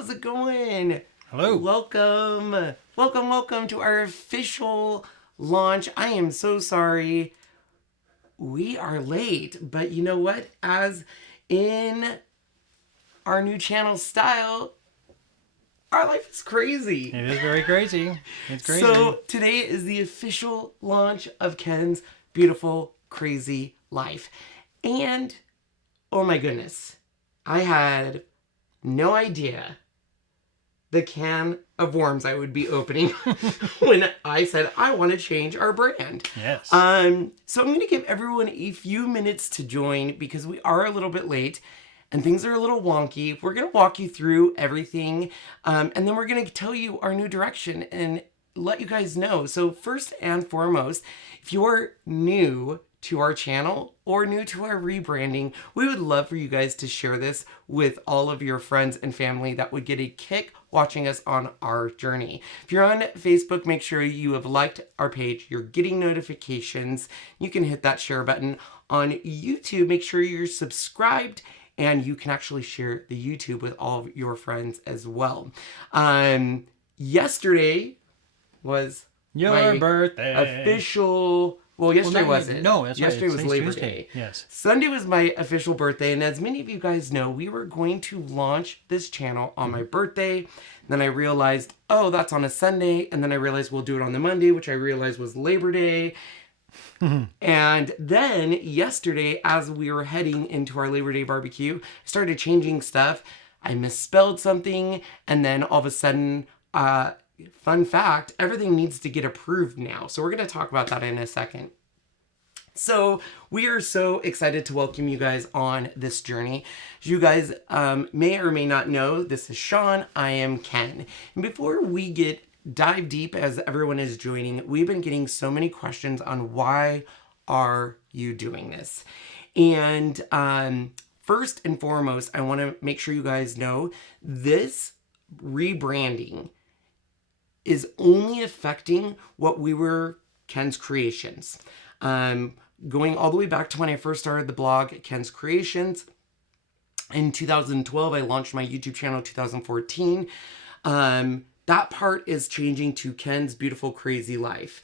how's it going? Hello. Welcome to our official launch. I am so sorry we are late, but you know what? As in our new channel style, our life is crazy. It is very crazy. It's crazy. So today is the official launch of Ken's beautiful, crazy life. And, oh my goodness, I had no idea the can of worms I would be opening when I said I want to change our brand. Yes. So I'm going to give everyone a few minutes to join because we are a little bit late and things are a little wonky. We're going to walk you through everything, and then we're going to tell you our new direction and let you guys know. So first and foremost, if you're new to our channel or new to our rebranding, we would love for you guys to share this with all of your friends and family that would get a kick watching us on our journey. If you're on Facebook, make sure you have liked our page. You're getting notifications. You can hit that share button. On YouTube, make sure you're subscribed and you can actually share the YouTube with all of your friends as well. Yesterday was Your my birthday. official... Well, yesterday wasn't. No, that's yesterday right. was Today's Labor Tuesday. Day. Yes. Sunday was my official birthday, and as many of you guys know, we were going to launch this channel on my birthday. Then I realized, oh, that's on a Sunday, and then I realized we'll do it on the Monday, which I realized was Labor Day. And then yesterday, as we were heading into our Labor Day barbecue, I started changing stuff. I misspelled something, and then all of a sudden, fun fact, everything needs to get approved now. So we're going to talk about that in a second. So we are so excited to welcome you guys on this journey. As you guys may or may not know, this is Sean. I am Ken. And before we dive deep as everyone is joining, we've been getting so many questions on why are you doing this? And first and foremost, I want to make sure you guys know this rebranding is only affecting what we were Ken's Kreations. Going all the way back to when I first started the blog, Ken's Kreations. In 2012, I launched my YouTube channel in 2014. That part is changing to Ken's Beautiful Crazy Life.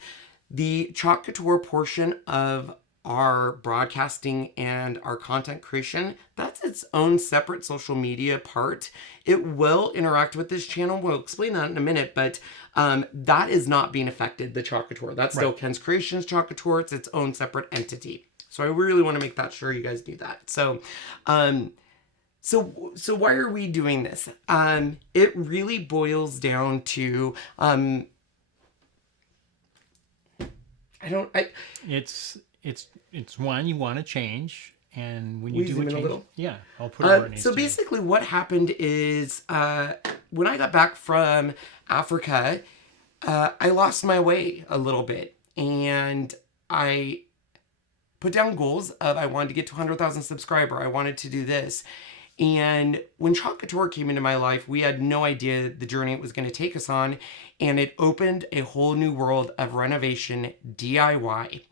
The Chalk Couture portion of our broadcasting and our content creation, that's its own separate social media part. It will interact with this channel. We'll explain that in a minute, but that is not being affected, the Chalk Couture. That's still Ken's Kreations Chalk Couture. It's its own separate entity. So I really want to make that sure you guys do that. So why are we doing this? It really boils down to It's one you want to change, and when you do a change, yeah, I'll put it where it needs so to be. basically what happened is when I got back from Africa, I lost my way a little bit, and I put down goals of I wanted to get to 100,000 subscribers. I wanted to do this. And when Chalk Couture came into my life, we had no idea the journey it was going to take us on, and it opened a whole new world of renovation DIY.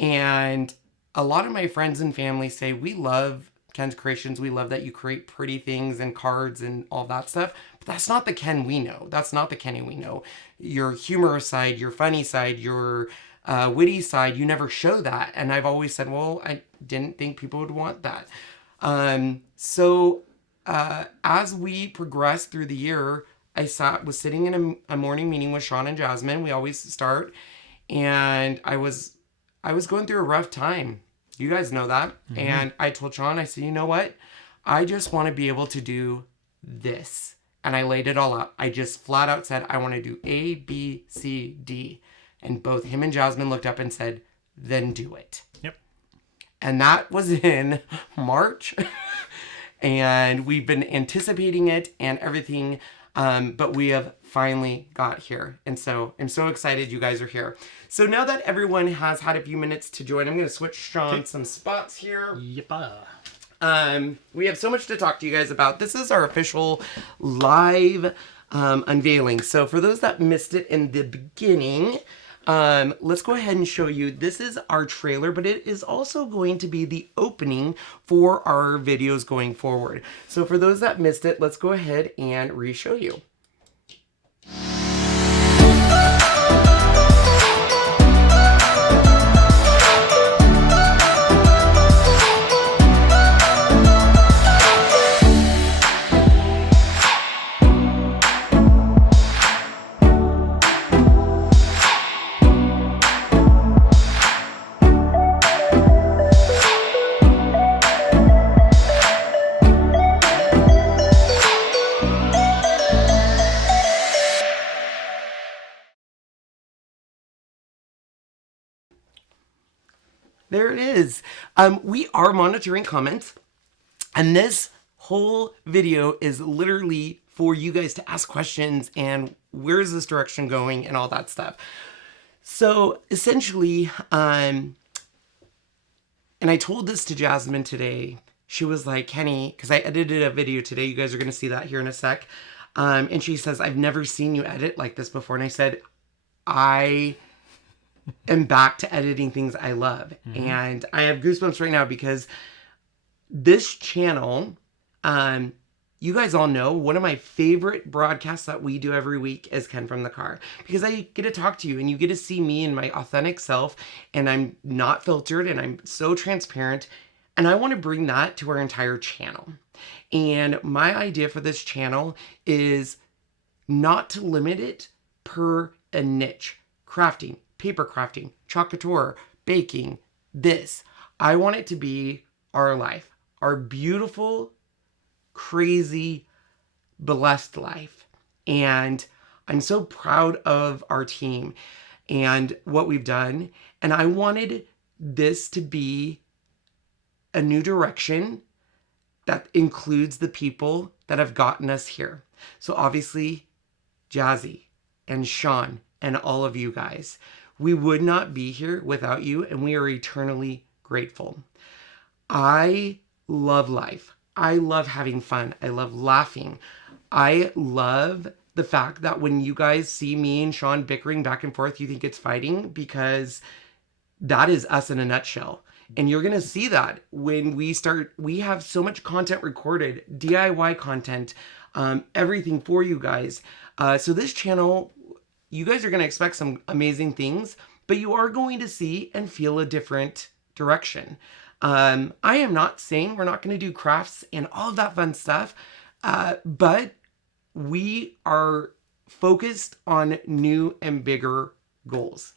And a lot of my friends and family say, we love Ken's Kreations. We love that you create pretty things and cards and all that stuff. But that's not the Ken we know. That's not the Kenny we know. Your humorous side, your funny side, your witty side, you never show that. And I've always said, well, I didn't think people would want that. As we progressed through the year, I was sitting in a morning meeting with Sean and Jasmine. We always start. And I was going through a rough time. You guys know that. Mm-hmm. And I told Sean, I said, you know what? I just want to be able to do this. And I laid it all out. I just flat out said, I want to do A, B, C, D. And both him and Jasmine looked up and said, then do it. Yep. And that was in March. And we've been anticipating it and everything. But we have finally got here. And so I'm so excited you guys are here. So now that everyone has had a few minutes to join, I'm going to switch Sean some spots here. Yep. We have so much to talk to you guys about. This is our official live unveiling. So for those that missed it in the beginning, Let's go ahead and show you. This is our trailer, but it is also going to be the opening for our videos going forward. So for those that missed it, let's go ahead and re-show you. There it is. We are monitoring comments, and this whole video is literally for you guys to ask questions and where is this direction going and all that stuff. So essentially, and I told this to Jasmine today. She was like, Kenny, because I edited a video today. You guys are going to see that here in a sec. And she says, I've never seen you edit like this before. And I said, I am back to editing things I love. And I have goosebumps right now because this channel, you guys all know, one of my favorite broadcasts that we do every week is Ken from the Car. Because I get to talk to you and you get to see me in my authentic self, and I'm not filtered and I'm so transparent. And I want to bring that to our entire channel. And my idea for this channel is not to limit it per a niche. Crafting, paper crafting, chalk couture, baking, this. I want it to be our life, our beautiful, crazy, blessed life. And I'm so proud of our team and what we've done. And I wanted this to be a new direction that includes the people that have gotten us here. So obviously, Jazzy and Sean and all of you guys. We would not be here without you, and we are eternally grateful. I love life. I love having fun. I love laughing. I love the fact that when you guys see me and Sean bickering back and forth, you think it's fighting, because that is us in a nutshell. And you're going to see that when we start. We have so much content recorded, DIY content, everything for you guys. So this channel, you guys are going to expect some amazing things, but you are going to see and feel a different direction. I am not saying we're not going to do crafts and all of that fun stuff, but we are focused on new and bigger goals.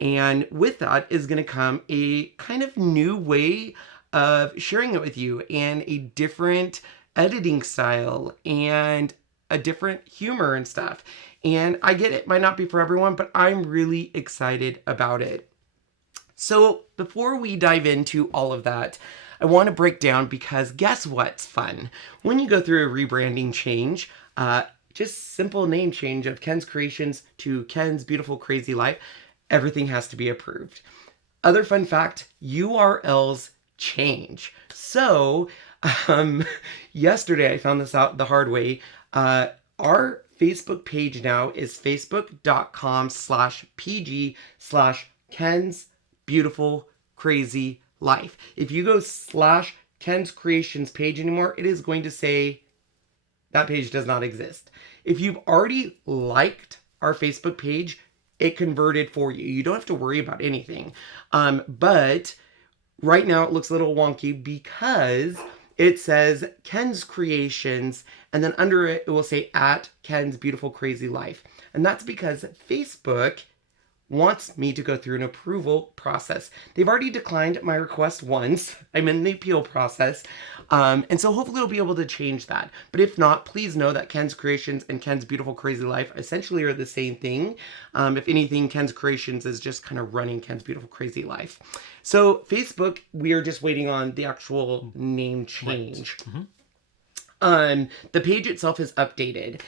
And with that is going to come a kind of new way of sharing it with you, and a different editing style and a different humor and stuff. And I get it might not be for everyone, but I'm really excited about it. So before we dive into all of that, I want to break down, because guess what's fun? When you go through a rebranding change, just simple name change of Ken's Creations to Ken's Beautiful Crazy Life, everything has to be approved. Other fun fact, URLs change. So yesterday I found this out the hard way. Our Facebook page now is facebook.com/pg/Ken's Beautiful Crazy Life. If you go /Ken's Creations page anymore, it is going to say that page does not exist. If you've already liked our Facebook page, it converted for you. You don't have to worry about anything. But right now it looks a little wonky because it says Ken's Creations, and then under it, it will say @Ken's Beautiful Crazy Life. And that's because Facebook wants me to go through an approval process. They've already declined my request once. I'm in the appeal process. And so hopefully we'll be able to change that. But if not, please know that Ken's Creations and Ken's Beautiful Crazy Life essentially are the same thing. If anything, Ken's Creations is just kind of running Ken's Beautiful Crazy Life. So Facebook, we are just waiting on the actual name change. Right. The page itself is updated.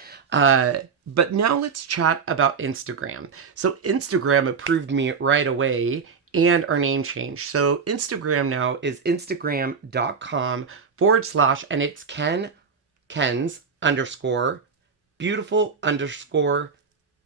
But now let's chat about Instagram. So Instagram approved me right away, and our name change. So Instagram now is instagram.com/ and it's Ken's _ beautiful _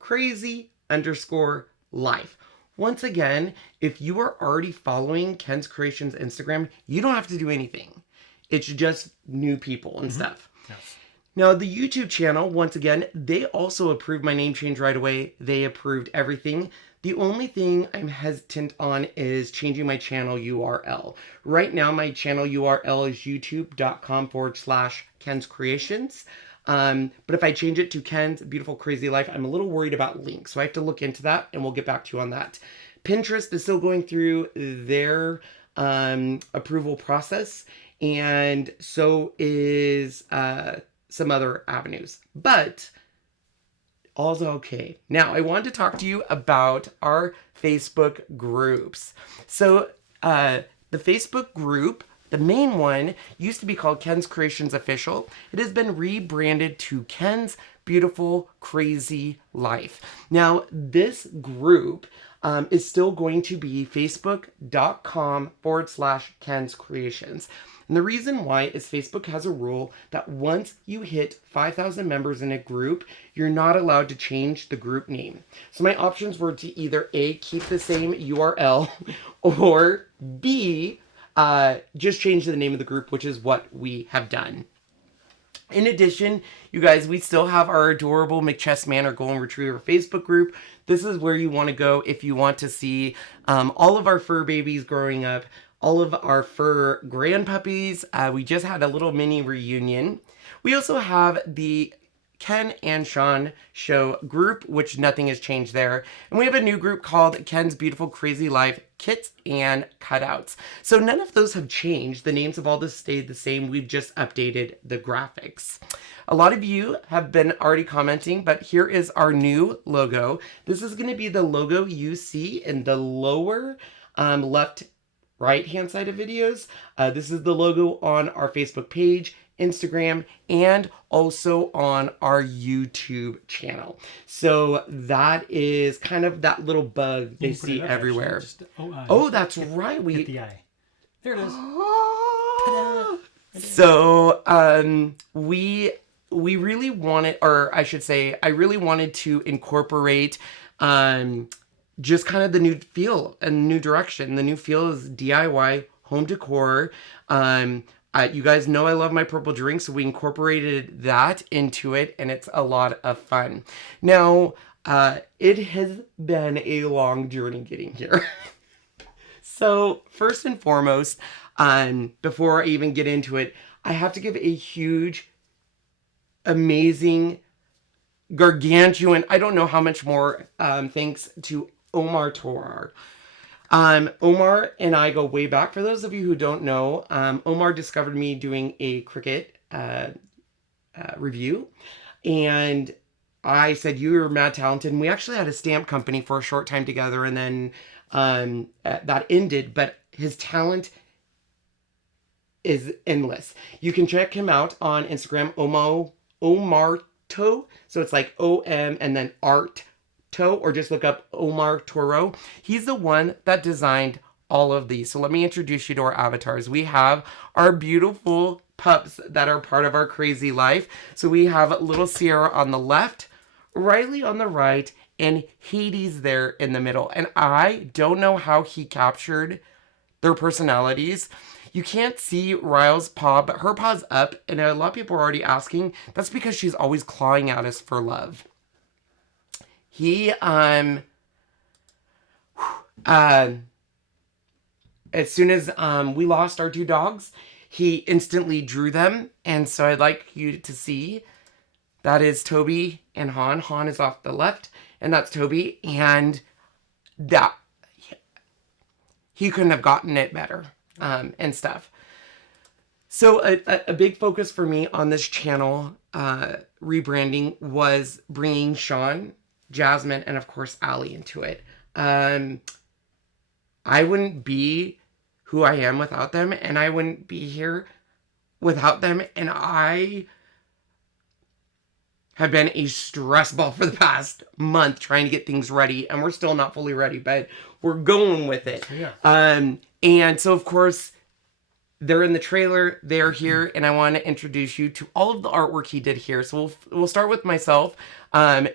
crazy _ life. once again, if you are already following Ken's Creations Instagram, you don't have to do anything. It's just new people and stuff. Yes. Now, the YouTube channel, once again, they also approved my name change right away. They approved everything. The only thing I'm hesitant on is changing my channel URL. Right now, my channel URL is youtube.com/Ken's Creations. But if I change it to Ken's Beautiful Crazy Life, I'm a little worried about links. So I have to look into that, and we'll get back to you on that. Pinterest is still going through their approval process, and so is some other avenues. But all's okay. Now, I wanted to talk to you about our Facebook groups. So, the Facebook group, the main one, used to be called Ken's Creations Official. It has been rebranded to Ken's Beautiful Crazy Life. Now, this group is still going to be facebook.com/Ken's Creations. And the reason why is Facebook has a rule that once you hit 5,000 members in a group, you're not allowed to change the group name. So my options were to either A, keep the same URL, or B, just change the name of the group, which is what we have done. In addition, you guys, we still have our adorable McChessman or Golden Retriever Facebook group. This is where you want to go if you want to see all of our fur babies growing up, all of our fur grandpuppies. We just had a little mini reunion. We also have the Ken and Sean Show group, which nothing has changed there. And we have a new group called Ken's Beautiful Crazy Life Kits and Cutouts. So none of those have changed. The names have all just stayed the same. We've just updated the graphics. A lot of you have been already commenting, but here is our new logo. This is going to be the logo you see in the lower left right-hand side of videos. This is the logo on our Facebook page, Instagram, and also on our YouTube channel. So that is kind of that little bug they see everywhere. Oh, that's right. Hit the eye. There it is. So we really wanted, or I should say, I really wanted to incorporate just kind of the new feel and new direction. The new feel is DIY home decor. You guys know I love my purple drink, so we incorporated that into it, and it's a lot of fun. Now, it has been a long journey getting here. So, first and foremost, before I even get into it, I have to give a huge, amazing, gargantuan, I don't know how much more, thanks to Omar Torar. Omar and I go way back. For those of you who don't know, Omar discovered me doing a Cricut review, and I said, "You're mad talented." And we actually had a stamp company for a short time together, and then that ended, but his talent is endless. You can check him out on Instagram, Omarto. So it's like O-M and then art. Or just look up Omar Toro. He's the one that designed all of these. So let me introduce you to our avatars. We have our beautiful pups that are part of our crazy life. So we have little Sierra on the left, Riley on the right, and Hades there in the middle. And I don't know how he captured their personalities. You can't see Ryle's paw, but her paw's up, and a lot of people are already asking. That's because she's always clawing at us for love. He, as soon as we lost our two dogs, he instantly drew them. And so I'd like you to see that is Toby and Han. Han is off the left, and that's Toby. And that he couldn't have gotten it better, and stuff. So a big focus for me on this channel, rebranding, was bringing Sean, Jasmine, and of course Allie into it. I wouldn't be who I am without them, and I wouldn't be here without them, and I have been a stress ball for the past month trying to get things ready, and we're still not fully ready, but we're going with it. Yeah. And so of course they're in the trailer, they're here, and I want to introduce you to all of the artwork he did here. So we'll start with myself.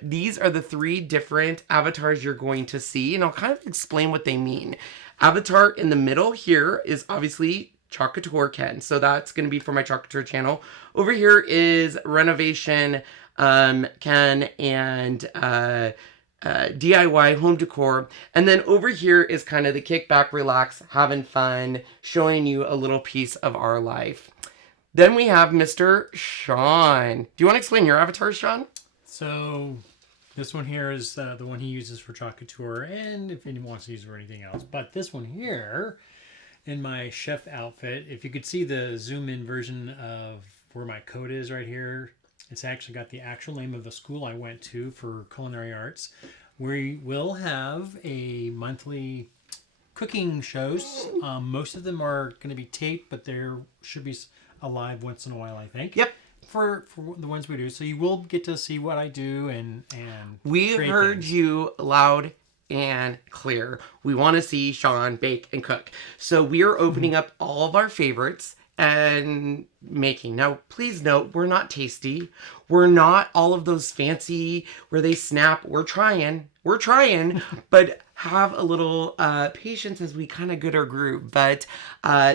These are the 3 different avatars you're going to see, and I'll kind of explain what they mean. Avatar in the middle here is obviously Chalk Couture Ken, so that's going to be for my Chalk Couture channel. Over here is Renovation Ken and DIY home decor, and then over here is kind of the kick back, relax, having fun, showing you a little piece of our life. Then we have Mr. Sean. Do you want to explain your avatar, Sean? So this one here is the one he uses for Chalk Couture, and if anyone wants to use it for anything else. But this one here, in my chef outfit, if you could see the zoom in version of where my coat is right here, it's actually got the actual name of the school I went to for culinary arts. We will have a monthly cooking shows. Most of them are going to be taped, but there should be a live once in a while, I think. Yep. For the ones we do. So you will get to see what I do and we heard you loud and clear. We want to see Sean bake and cook. So we are opening up all of our favorites and making. Now, please note, we're not tasty. We're not all of those fancy where they snap. We're trying, but have a little patience as we kind of get our groove. But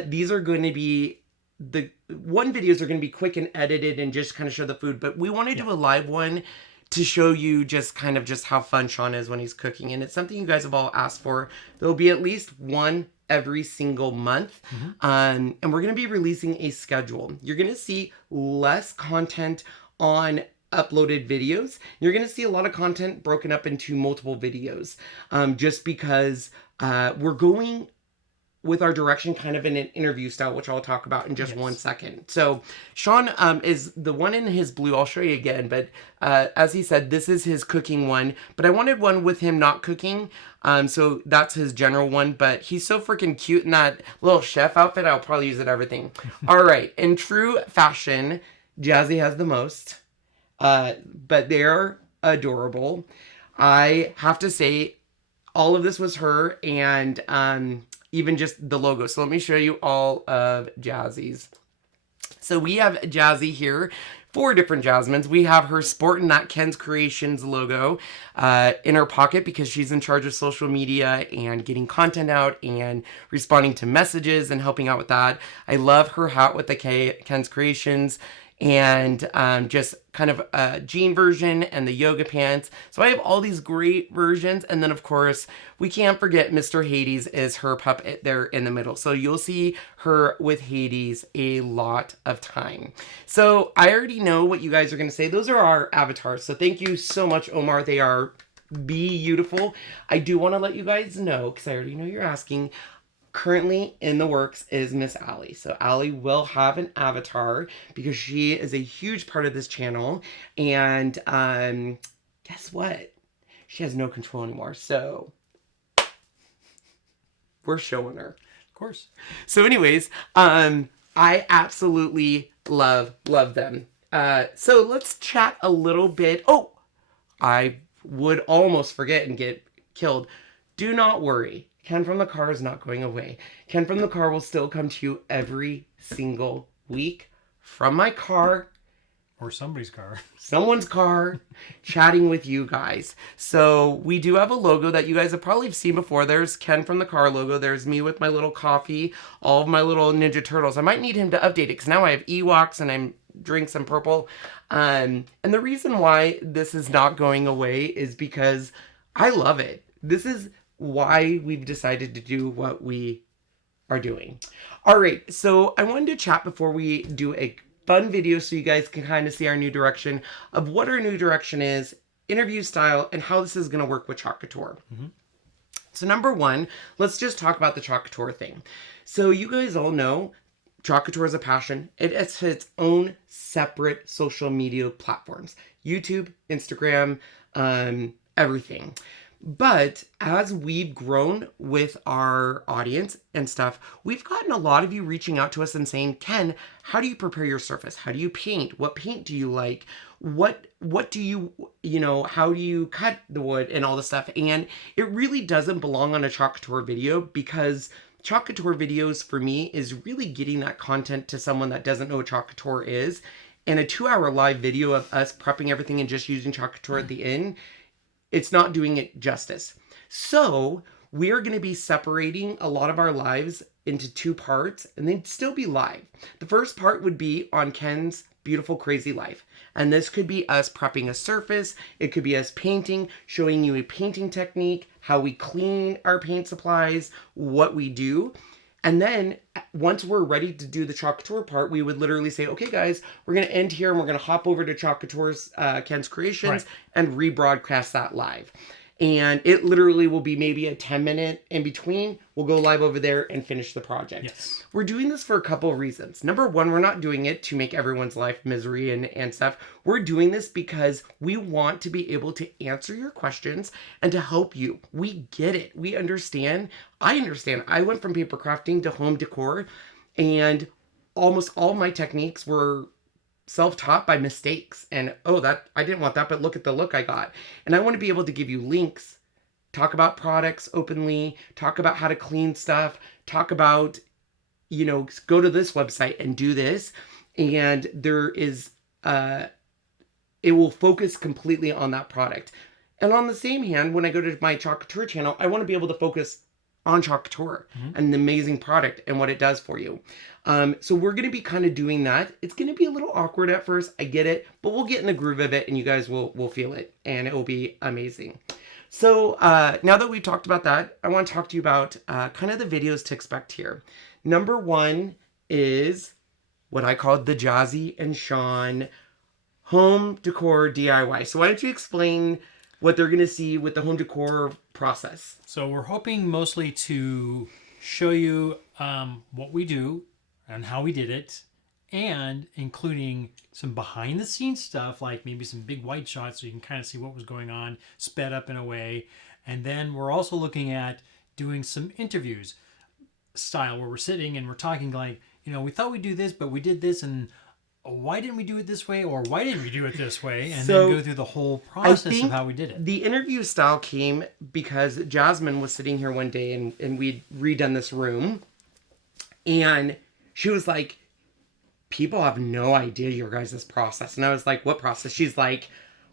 these are going to be, the one videos are going to be quick and edited and just kind of show the food. But we want to do a live one to show you just kind of just how fun Sean is when he's cooking. And it's something you guys have all asked for. There'll be at least one every single month. And we're going to be releasing a schedule. You're going to see less content on uploaded videos. You're going to see a lot of content broken up into multiple videos, just because we're going with our direction kind of in an interview style, which I'll talk about in just 1 second. So Sean is the one in his blue. I'll show you again, but as he said, this is his cooking one, but I wanted one with him not cooking. So that's his general one, but he's so freaking cute in that little chef outfit. I'll probably use it everything. All right. In true fashion, Jazzy has the most, but they're adorable. I have to say all of this was her, and even just the logo. So let me show you all of Jazzy's. So we have Jazzy here, 4 different Jasmines. We have her sporting that Ken's Creations logo in her pocket because she's in charge of social media and getting content out and responding to messages and helping out with that. I love her hat with the Ken's Creations and just kind of a jean version and the yoga pants. So I have all these great versions. And then of course, we can't forget Mr. Hades is her puppet there in the middle. So you'll see her with Hades a lot of time. So I already know what you guys are going to say. Those are our avatars. So thank you so much, Omar. They are beautiful. I do want to let you guys know, because I already know you're asking, currently in the works is Miss Allie. So Allie will have an avatar because she is a huge part of this channel. And guess what? She has no control anymore. So we're showing her. Of course. So anyways, I absolutely love them. So let's chat a little bit. Oh, I would almost forget and get killed. Do not worry. Ken from the car is not going away. Ken from the car will still come to you every single week from my car. Or somebody's car. Someone's car, chatting with you guys. So we do have a logo that you guys have probably seen before. There's Ken from the car logo. There's me with my little coffee, all of my little Ninja Turtles. I might need him to update it because now I have Ewoks and I'm drinks and purple. And the reason why this is not going away is because I love it. This is why we've decided to do what we are doing. All right, so I wanted to chat before we do a fun video so you guys can kind of see our new direction of what our new direction is, interview style, and how this is going to work with Chalk Couture. So number 1, let's just talk about the Chalk Couture thing. So you guys all know Chalk Couture is a passion. It has its own separate social media platforms. YouTube, Instagram, everything. But as we've grown with our audience and stuff, we've gotten a lot of you reaching out to us and saying, Ken, how do you prepare your surface? How do you paint? What paint do you like? What do you how do you cut the wood and all this stuff? And it really doesn't belong on a Chalk Couture video because Chalk Couture videos for me is really getting that content to someone that doesn't know what Chalk Couture is. And a 2-hour live video of us prepping everything and just using Chalk Couture at the end, it's not doing it justice. So we're going to be separating a lot of our lives into 2 parts, and they'd still be live. The first part would be on Ken's beautiful, crazy life. And this could be us prepping a surface. It could be us painting, showing you a painting technique, how we clean our paint supplies, what we do. And then once we're ready to do the Chalk Couture part, we would literally say, okay, guys, we're going to end here and we're going to hop over to Chalk Couture's Ken's Creations and rebroadcast that live. And it literally will be maybe a 10-minute in between. We'll go live over there and finish the project. Yes. We're doing this for a couple of reasons. Number one, we're not doing it to make everyone's life misery and stuff. We're doing this because we want to be able to answer your questions and to help you. We get it. We understand. I understand. I went from paper crafting to home decor, and almost all my techniques were self-taught by mistakes. And that I didn't want that, but look at the look I got. And I want to be able to give you links, talk about products openly, talk about how to clean stuff, talk about, go to this website and do this. And there is it will focus completely on that product. And on the same hand, when I go to my Chalk Couture channel, I want to be able to focus on Chalk Couture and the amazing product and what it does for you. So we're going to be kind of doing that. It's going to be a little awkward at first. I get it, but we'll get in the groove of it and you guys will feel it and it will be amazing. So now that we've talked about that, I want to talk to you about kind of the videos to expect here. Number one is what I called the Jazzy and Sean home decor DIY. So why don't you explain what they're going to see with the home decor process? So we're hoping mostly to show you what we do and how we did it, and including some behind the scenes stuff, like maybe some big white shots so you can kind of see what was going on, sped up in a way. And then we're also looking at doing some interviews style where we're sitting and we're talking like, we thought we'd do this, but we did this, and why didn't we do it this way, or why didn't we do it this way, and then go through the whole process of how we did it. The interview style came because Jasmine was sitting here one day and we'd redone this room, and she was like, people have no idea your guys' process. And I was like, what process? She's like,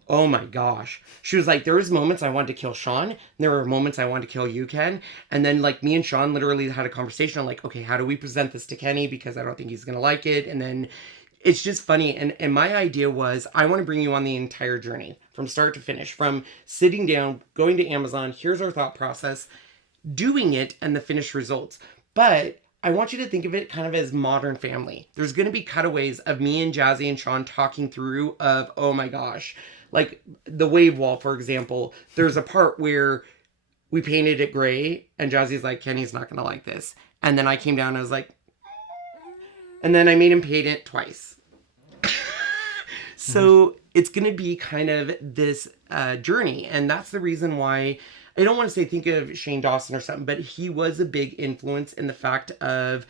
oh my gosh. She was like, there was moments I wanted to kill Sean, and there were moments I wanted to kill you, Ken. And then like me and Sean literally had a conversation. I'm like, okay, how do we present this to Kenny? Because I don't think he's going to like it. And then it's just funny. And my idea was, I want to bring you on the entire journey from start to finish, from sitting down, going to Amazon. Here's our thought process, doing it, and the finished results. But I want you to think of it kind of as Modern Family. There's going to be cutaways of me and Jazzy and Sean talking through of, oh my gosh, like the wave wall, for example. There's a part where we painted it gray and Jazzy's like, Kenny's not going to like this. And then I came down and I was like, and then I made him paint it twice. So it's going to be kind of this journey. And that's the reason why I don't want to say think of Shane Dawson or something, but he was a big influence in the fact of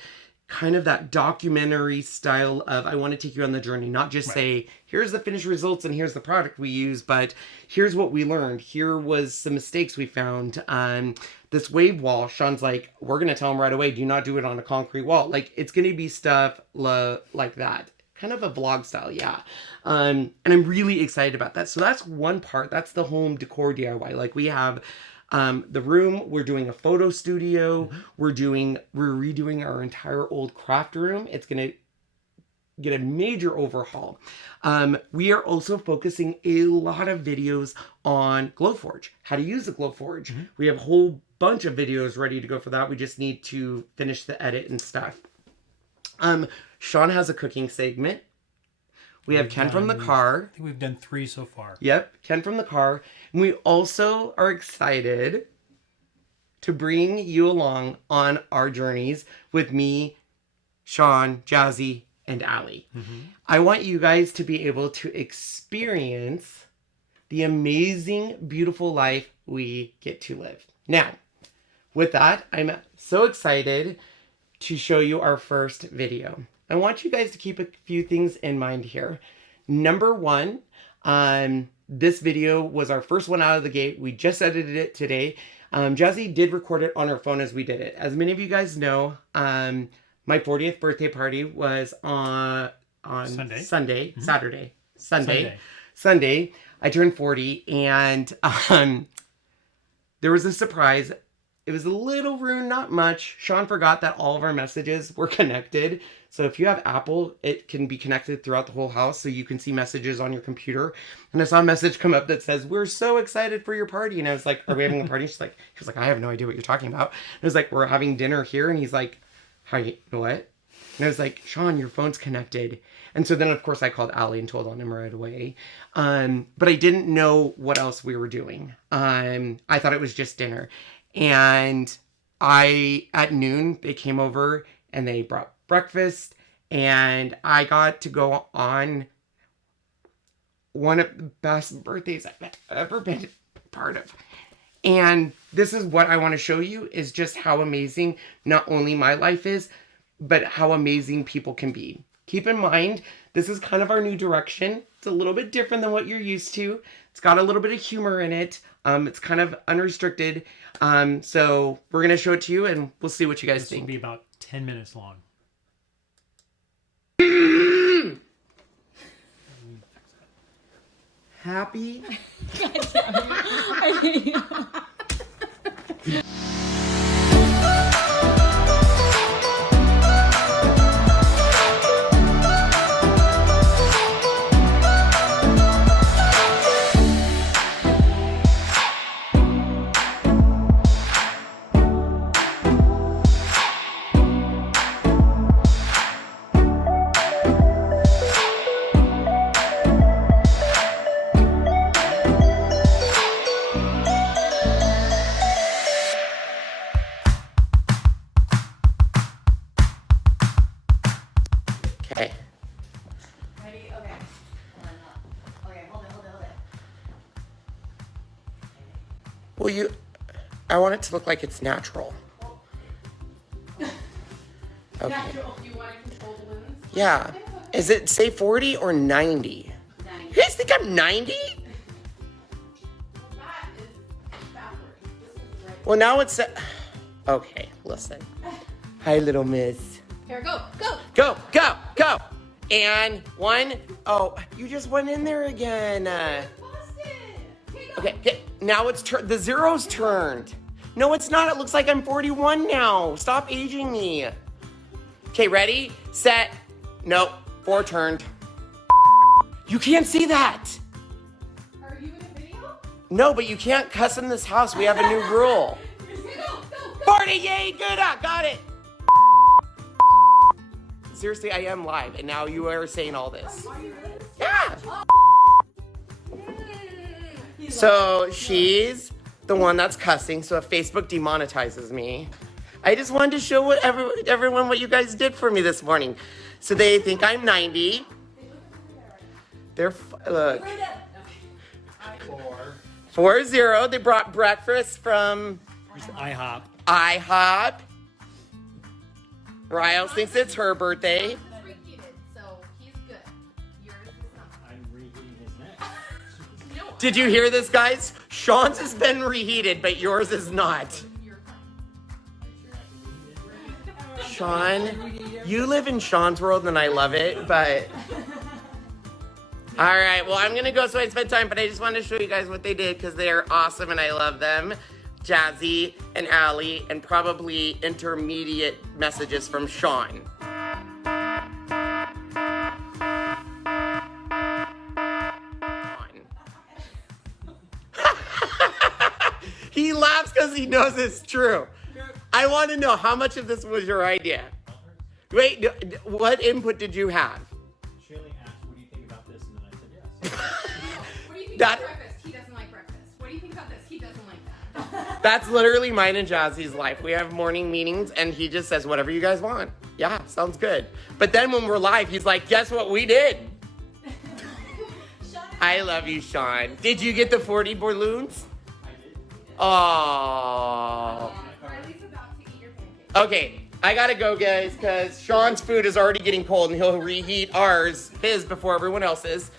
kind of that documentary style of, I want to take you on the journey, not just say, here's the finished results and here's the product we use, but here's what we learned. Here was some mistakes we found. This wave wall, Sean's like, we're going to tell him right away, do not do it on a concrete wall. Like, it's going to be stuff like that. Kind of a vlog style, yeah. And I'm really excited about that. So that's one part. That's the home decor DIY. Like, we have the room, we're doing a photo studio, we're redoing our entire old craft room. It's going to get a major overhaul. We are also focusing a lot of videos on GLOWFORGE, how to use the GLOWFORGE. We have a whole bunch of videos ready to go for that. We just need to finish the edit and stuff. Sean has a cooking segment. We have Ken from the car. I think we've done 3 so far. Yep, Ken from the car. And we also are excited to bring you along on our journeys with me, Sean, Jazzy, and Allie. I want you guys to be able to experience the amazing, beautiful life we get to live. Now, with that, I'm so excited to show you our first video. I want you guys to keep a few things in mind here. Number one, this video was our first one out of the gate. We just edited it today. Jazzy did record it on her phone as we did it. As many of you guys know, my 40th birthday party was on Sunday. I turned 40, and there was a surprise. It was a little rude, not much. Sean forgot that all of our messages were connected. So if you have Apple, it can be connected throughout the whole house, so you can see messages on your computer. And I saw a message come up that says, "We're so excited for your party." And I was like, "Are we having a party?" He was like, "I have no idea what you're talking about." And I was like, "We're having dinner here." And he's like, "How you what?" And I was like, "Sean, your phone's connected." And so then, of course, I called Allie and told on him right away. But I didn't know what else we were doing. I thought it was just dinner. And at noon, they came over and they brought breakfast. And I got to go on one of the best birthdays I've ever been part of. And this is what I want to show you, is just how amazing not only my life is, but how amazing people can be. Keep in mind, this is kind of our new direction. It's a little bit different than what you're used to. It's got a little bit of humor in it. It's kind of unrestricted. So we're going to show it to you, and we'll see what you guys think. This will be about 10 minutes long. Happy? I hate you. Okay. Ready? Okay. Okay, hold it. Well, I want it to look like it's natural. Okay. Natural. Do you want to control balloons? Yeah. Is it, say, 40 or 90? 90. You guys think I'm 90? That is backwards. This is right. Well, now it's... Okay, listen. Hi, little miss. Here, go. Go. And one. Oh, you just went in there again. Okay, now it's the zero's turned. No, it's not. It looks like I'm 41 now. Stop aging me. Okay, ready, set. Nope, 4 turned. You can't see that. Are you in a video? No, but you can't cuss in this house. We have a new rule. Go. 40, yay, good, got it. Seriously, I am live, and now you are saying all this. Are you really? Yeah. So she's the one that's cussing, so if Facebook demonetizes me, I just wanted to show everyone what you guys did for me this morning. So they think I'm 90. Look. 4-0. They brought breakfast from IHOP. Riles thinks it's her birthday. He's reheated, so he's good. Yours is not. I'm reheating his neck. No, Did you hear this, guys? Sean's has been reheated, but yours is not. you're fine. Sean, you live in Sean's world and I love it, but... All right, well, I'm going to go so I spend time, but I just wanted to show you guys what they did because they're awesome and I love them. Jazzy and Allie, and probably intermediate messages from Sean. He laughs because he knows it's true. I want to know how much of this was your idea. Wait, what input did you have? Shirley asked, "What do you think about this?" And then I said, "Yes." What do you think That- about breakfast? He doesn't like breakfast. What do you think about this? He doesn't like that. That's literally mine and Jazzy's life. We have morning meetings and he just says, whatever you guys want. Yeah, sounds good. But then when we're live, he's like, guess what we did? I love you, Sean. Did you get the 40 balloons? I did. Oh. Riley's about to eat your pancakes. Okay, I gotta go, guys, because Sean's food is already getting cold and he'll reheat his before everyone else's.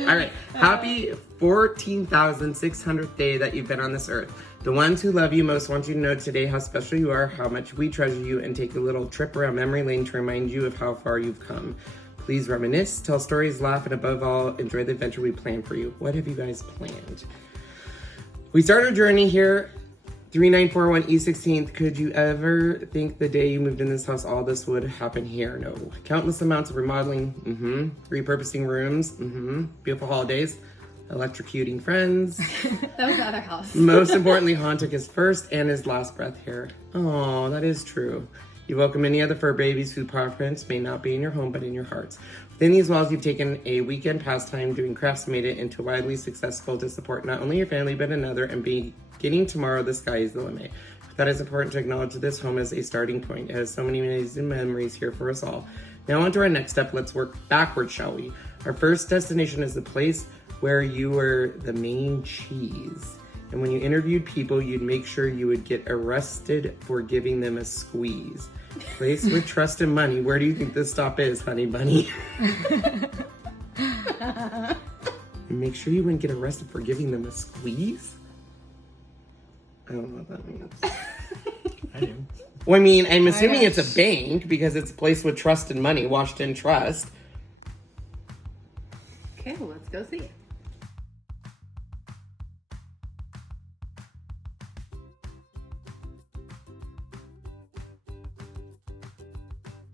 All right. Happy 14,600th day that you've been on this earth. The ones who love you most want you to know today how special you are, how much we treasure you, and take a little trip around memory lane to remind you of how far you've come. Please reminisce, tell stories, laugh, and above all, enjoy the adventure we planned for you. What have you guys planned? We started our journey here, 3941 East 16th. Could you ever think the day you moved in this house, all this would happen here? No. Countless amounts of remodeling, repurposing rooms, beautiful holidays, electrocuting friends. That was the other house. Most importantly, Han took his first and his last breath here. Oh, that is true. You welcome many other fur babies whose preference may not be in your home, but in your hearts. Within these walls, you've taken a weekend pastime doing crafts and made it into widely successful to support not only your family, but another, and beginning tomorrow, the sky is the limit. That is important to acknowledge this home as a starting point. It has so many amazing memories here for us all. Now on to our next step. Let's work backwards, shall we? Our first destination is the place where you were the main cheese. And when you interviewed people, you'd make sure you would get arrested for giving them a squeeze. Place with trust and money. Where do you think this stop is, honey bunny? And make sure you wouldn't get arrested for giving them a squeeze? I don't know what that means. I do. Well, I mean, I'm assuming it's a bank because it's a place with trust and money, washed in trust. Okay, well, let's go see.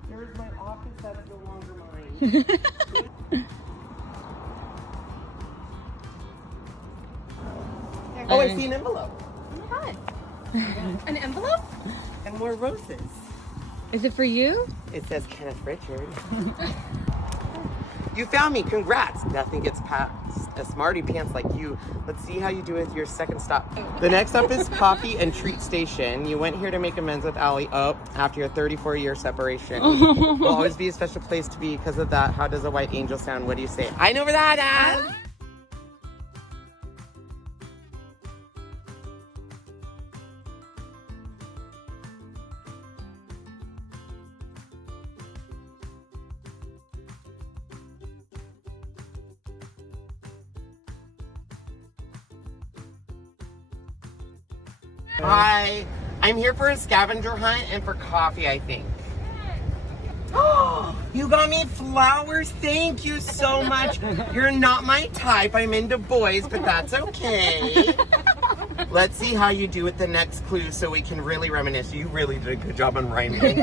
Here's my office that's no longer mine. Oh, I see an envelope. Oh my god. An envelope? And more roses. Is it for you? It says Kenneth Richard. You found me, congrats. Nothing gets past a smarty pants like you. Let's see how you do with your second stop. The next up is Coffee and Treat Station. You went here to make amends with Allie after your 34-year separation. Will always be a special place to be because of that. How does a white angel sound? What do you say? I know where that is. Hi, I'm here for a scavenger hunt and for coffee, I think. Oh, you got me flowers. Thank you so much. You're not my type. I'm into boys, but that's okay. Let's see how you do with the next clue so we can really reminisce. You really did a good job on rhyming.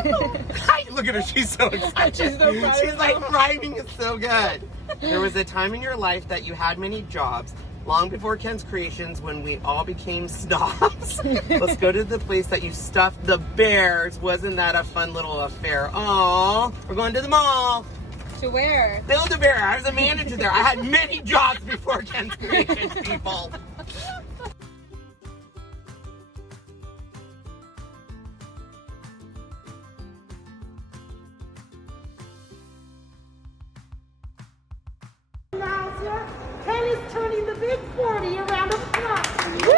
Look at her. She's so excited. She's like, rhyming is so good. There was a time in your life that you had many jobs. Long before Ken's Creations, when we all became snobs. Let's go to the place that you stuffed the bears. Wasn't that a fun little affair? Aww, we're going to the mall. To where? Build-A-Bear. I was a manager there. I had many jobs before Ken's Creations, people. Announcer, Ken is turning the big 40 around the clock. Woo!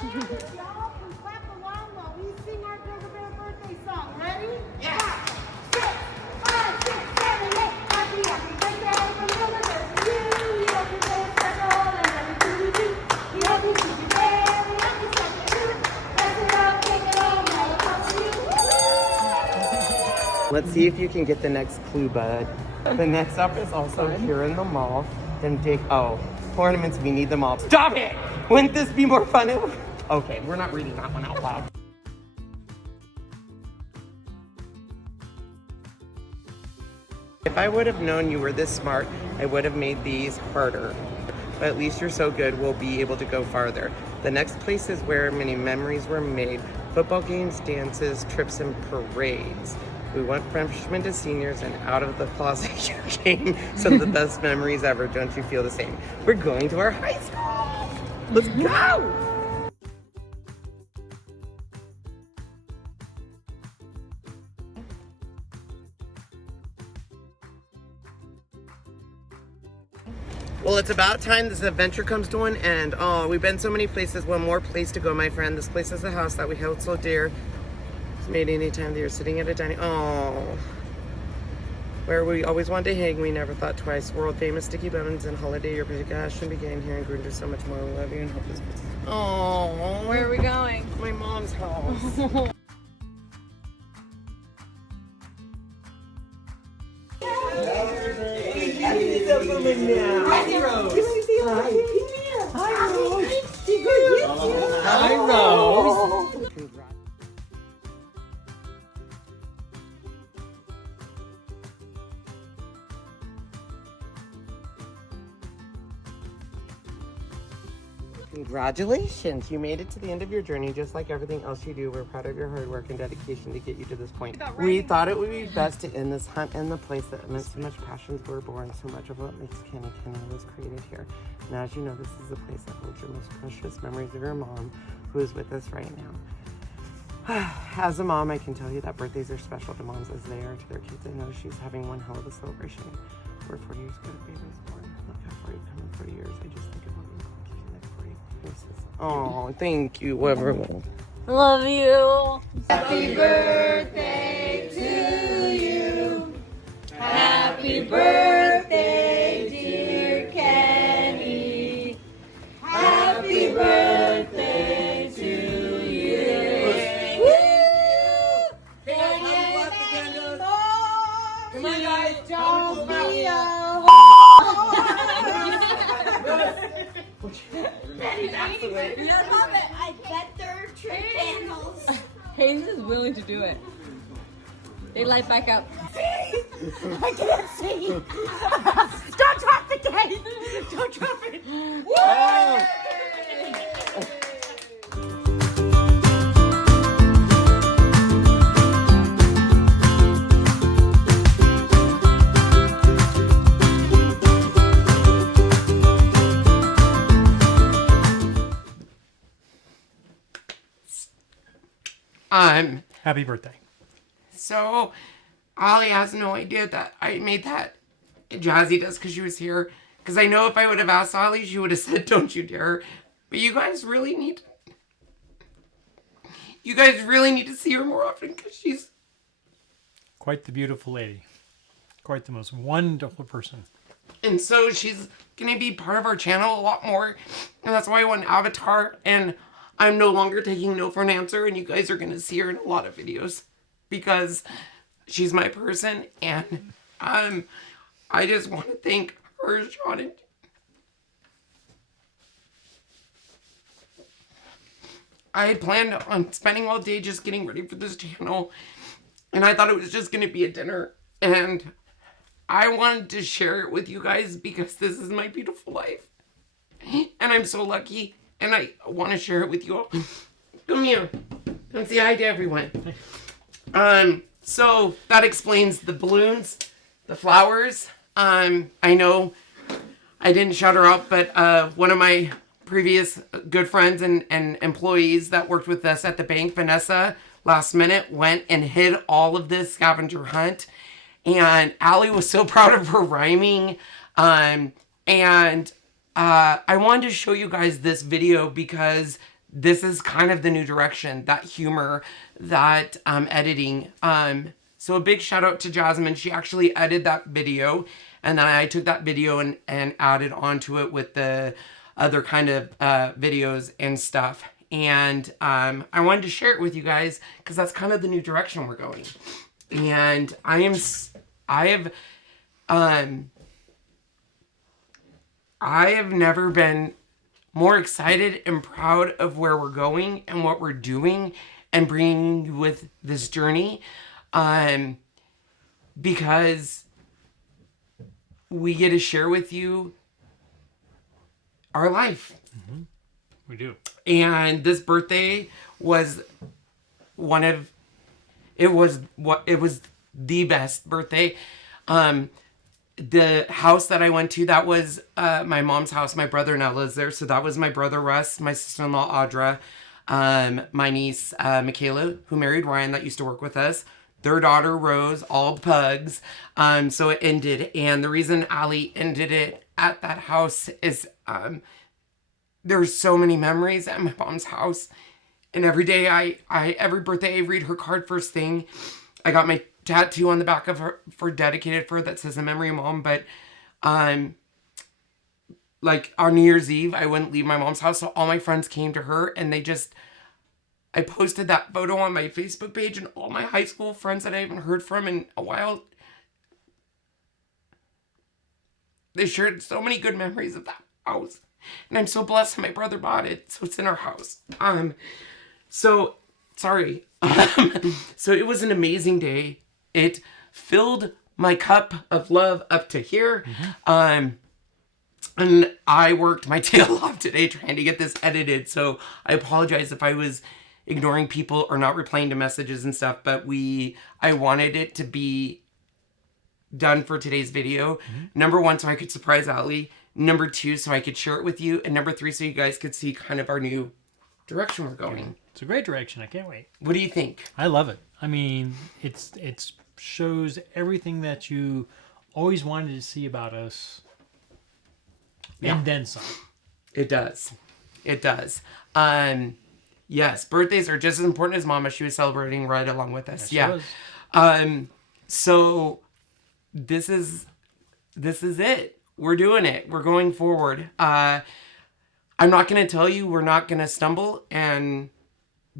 And y'all can clap along while we sing our Build-A-Bear birthday song. Ready? Yeah. 5, 6, 7, 8. Happy, happy birthday from Build-A-Bear to you. We hope your day is special and everything you do. We hope you keep your very happy stuff to do. Press it up, take it home, all across you. Let's see if you can get the next clue, bud. The next up is also here in the mall. Then take, ornaments, we need them all. Stop it! Wouldn't this be more fun if... Okay, we're not reading that one out loud. If I would have known you were this smart, I would have made these harder. But at least you're so good, we'll be able to go farther. The next place is where many memories were made. Football games, dances, trips, and parades. We went freshmen to seniors, and out of the closet you came. Some of the best memories ever. Don't you feel the same? We're going to our high school. Let's go. Well, it's about time this adventure comes to an end. Oh, we've been so many places. One more place to go, my friend. This place is the house that we held so dear. It's made any time that you're sitting at a dining. Oh. where we always wanted to hang. We never thought twice. World famous sticky bones and holiday. Your passion began here and grew into so much more. We love you and hope this. Oh, Where are we going? my mom's house. Hi, Rose. Congratulations, you made it to the end of your journey. Just like everything else you do, we're proud of your hard work and dedication to get you to this point. We thought it would be best to end this hunt in the place that amidst so much passions were born. So much of what makes Kenny was created here. And as you know, this is the place that holds your most precious memories of your mom, who is with us right now. As a mom, I can tell you that birthdays are special to moms as they are to their kids. I know she's having one hell of a celebration. We're 40 years ago, baby was born. Look how far you've come in 40 years. I just think about you. Oh, thank you, everyone. Love you. Happy birthday to you. Happy birthday, dear Kenny. Happy birthday to you. Woo! Come on, guys. Don't be I bet there are tree candles. Haynes is willing to do it. They light back up. I can't see. Don't drop the cake. Don't drop it. Happy birthday. So, Ollie has no idea that I made that. Jazzy does because she was here. Because I know if I would have asked Ollie, she would have said, don't you dare. But you guys really need to see her more often because she's Quite the beautiful lady. Quite the most wonderful person. And so she's going to be part of our channel a lot more. And that's why I want an avatar. And I'm no longer taking no for an answer. And you guys are going to see her in a lot of videos. Because she's my person. And I just want to thank her, Sean. And I had planned on spending all day just getting ready for this channel. And I thought it was just going to be a dinner. And I wanted to share it with you guys because this is my beautiful life. And I'm so lucky. And I want to share it with you all. Come here. Come say hi to everyone. So that explains the balloons, the flowers. I know I didn't shout her out, but one of my previous good friends and employees that worked with us at the bank, Vanessa, last minute went and hid all of this scavenger hunt. And Allie was so proud of her rhyming. I wanted to show you guys this video because this is kind of the new direction, that humor, that editing. So a big shout out to Jasmine. She actually edited that video. And then I took that video and added onto it with the other kind of videos and stuff. And I wanted to share it with you guys because that's kind of the new direction we're going. And I have never been more excited and proud of where we're going and what we're doing and bringing you with this journey. Because we get to share with you our life. Mm-hmm. We do. And this birthday was it was the best birthday. The house that I went to, that was my mom's house. My brother now lives there. So that was my brother Russ, my sister-in-law Audra, my niece Michaela, who married Ryan, that used to work with us, their daughter Rose, all pugs. So it ended. And the reason Ali ended it at that house is there's so many memories at my mom's house. And every day every birthday I read her card first thing. I got my tattoo on the back of her for dedicated for her that says in memory of mom. But like on New Year's Eve, I wouldn't leave my mom's house, so all my friends came to her, and I posted that photo on my Facebook page, and all my high school friends that I haven't heard from in a while, they shared so many good memories of that house. And I'm so blessed that my brother bought it, so it's in our house. So, sorry. So it was an amazing day. It filled my cup of love up to here. And I worked my tail off today trying to get this edited. So I apologize if I was ignoring people or not replying to messages and stuff. But I wanted it to be done for today's video. Number one, so I could surprise Allie. Number two, so I could share it with you. And number three, so you guys could see kind of our new direction we're going. It's a great direction. I can't wait. What do you think? I love it. I mean, it shows everything that you always wanted to see about us. Yeah. And then some. It does. It does. Yes, birthdays are just as important as Mama. She was celebrating right along with us. Yes, yeah. So this is it. We're doing it. We're going forward. I'm not going to tell you we're not going to stumble and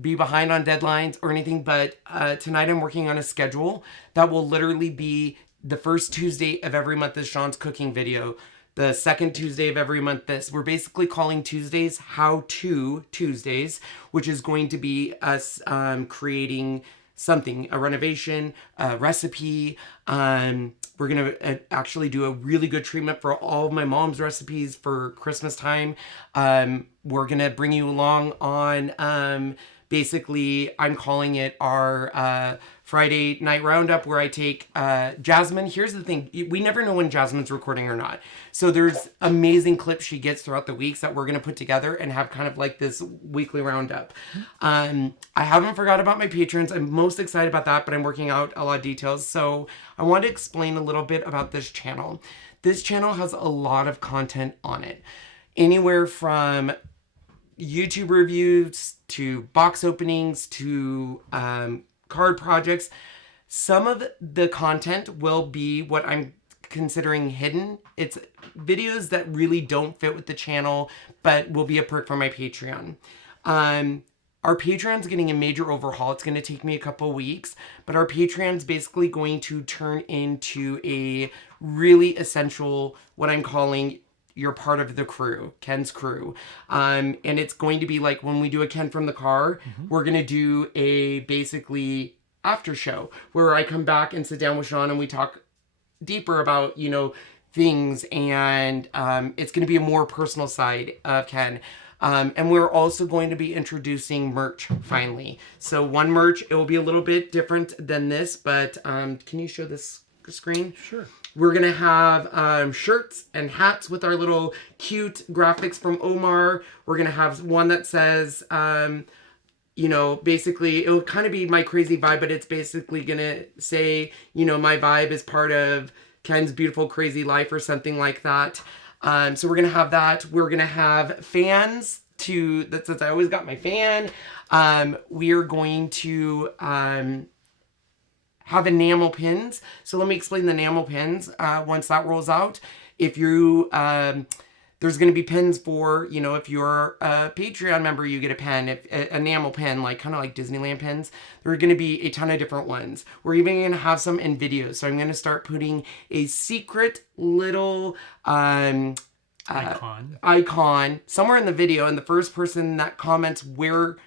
be behind on deadlines or anything, but tonight I'm working on a schedule that will literally be the first Tuesday of every month is Sean's cooking video. The second Tuesday of every month this. We're basically calling Tuesdays How-To Tuesdays, which is going to be us creating something, a renovation, a recipe. We're going to actually do a really good treatment for all of my mom's recipes for Christmas time. We're going to bring you along on, basically, I'm calling it our Friday night roundup, where I take Jasmine. Here's the thing. We never know when Jasmine's recording or not. So there's amazing clips she gets throughout the weeks that we're going to put together and have kind of like this weekly roundup. I haven't forgot about my patrons. I'm most excited about that, but I'm working out a lot of details. So I want to explain a little bit about this channel. This channel has a lot of content on it. Anywhere from YouTube reviews to box openings to card projects. Some of the content will be what I'm considering hidden. It's videos that really don't fit with the channel, but will be a perk for my Patreon. Our Patreon's getting a major overhaul. It's going to take me a couple weeks, but our Patreon's basically going to turn into a really essential, what I'm calling, you're part of the crew, Ken's crew. And it's going to be like when we do a Ken from the car, we're going to do a basically after show where I come back and sit down with Sean and we talk deeper about, things. And it's going to be a more personal side of Ken. And we're also going to be introducing merch finally. So one merch, it will be a little bit different than this, but can you show this screen? Sure. We're going to have shirts and hats with our little cute graphics from Omar. We're going to have one that says, basically, it'll kind of be my crazy vibe, but it's basically going to say, my vibe is part of Ken's beautiful, crazy life or something like that. So we're going to have that. We're going to have fans that says I always got my fan. We are going to have enamel pins. So let me explain the enamel pins once that rolls out. If you, there's going to be pins for, if you're a Patreon member, you get a pen, if enamel pin, kind of like Disneyland pins. There are going to be a ton of different ones. We're even going to have some in videos. So I'm going to start putting a secret little icon somewhere in the video, and the first person that comments where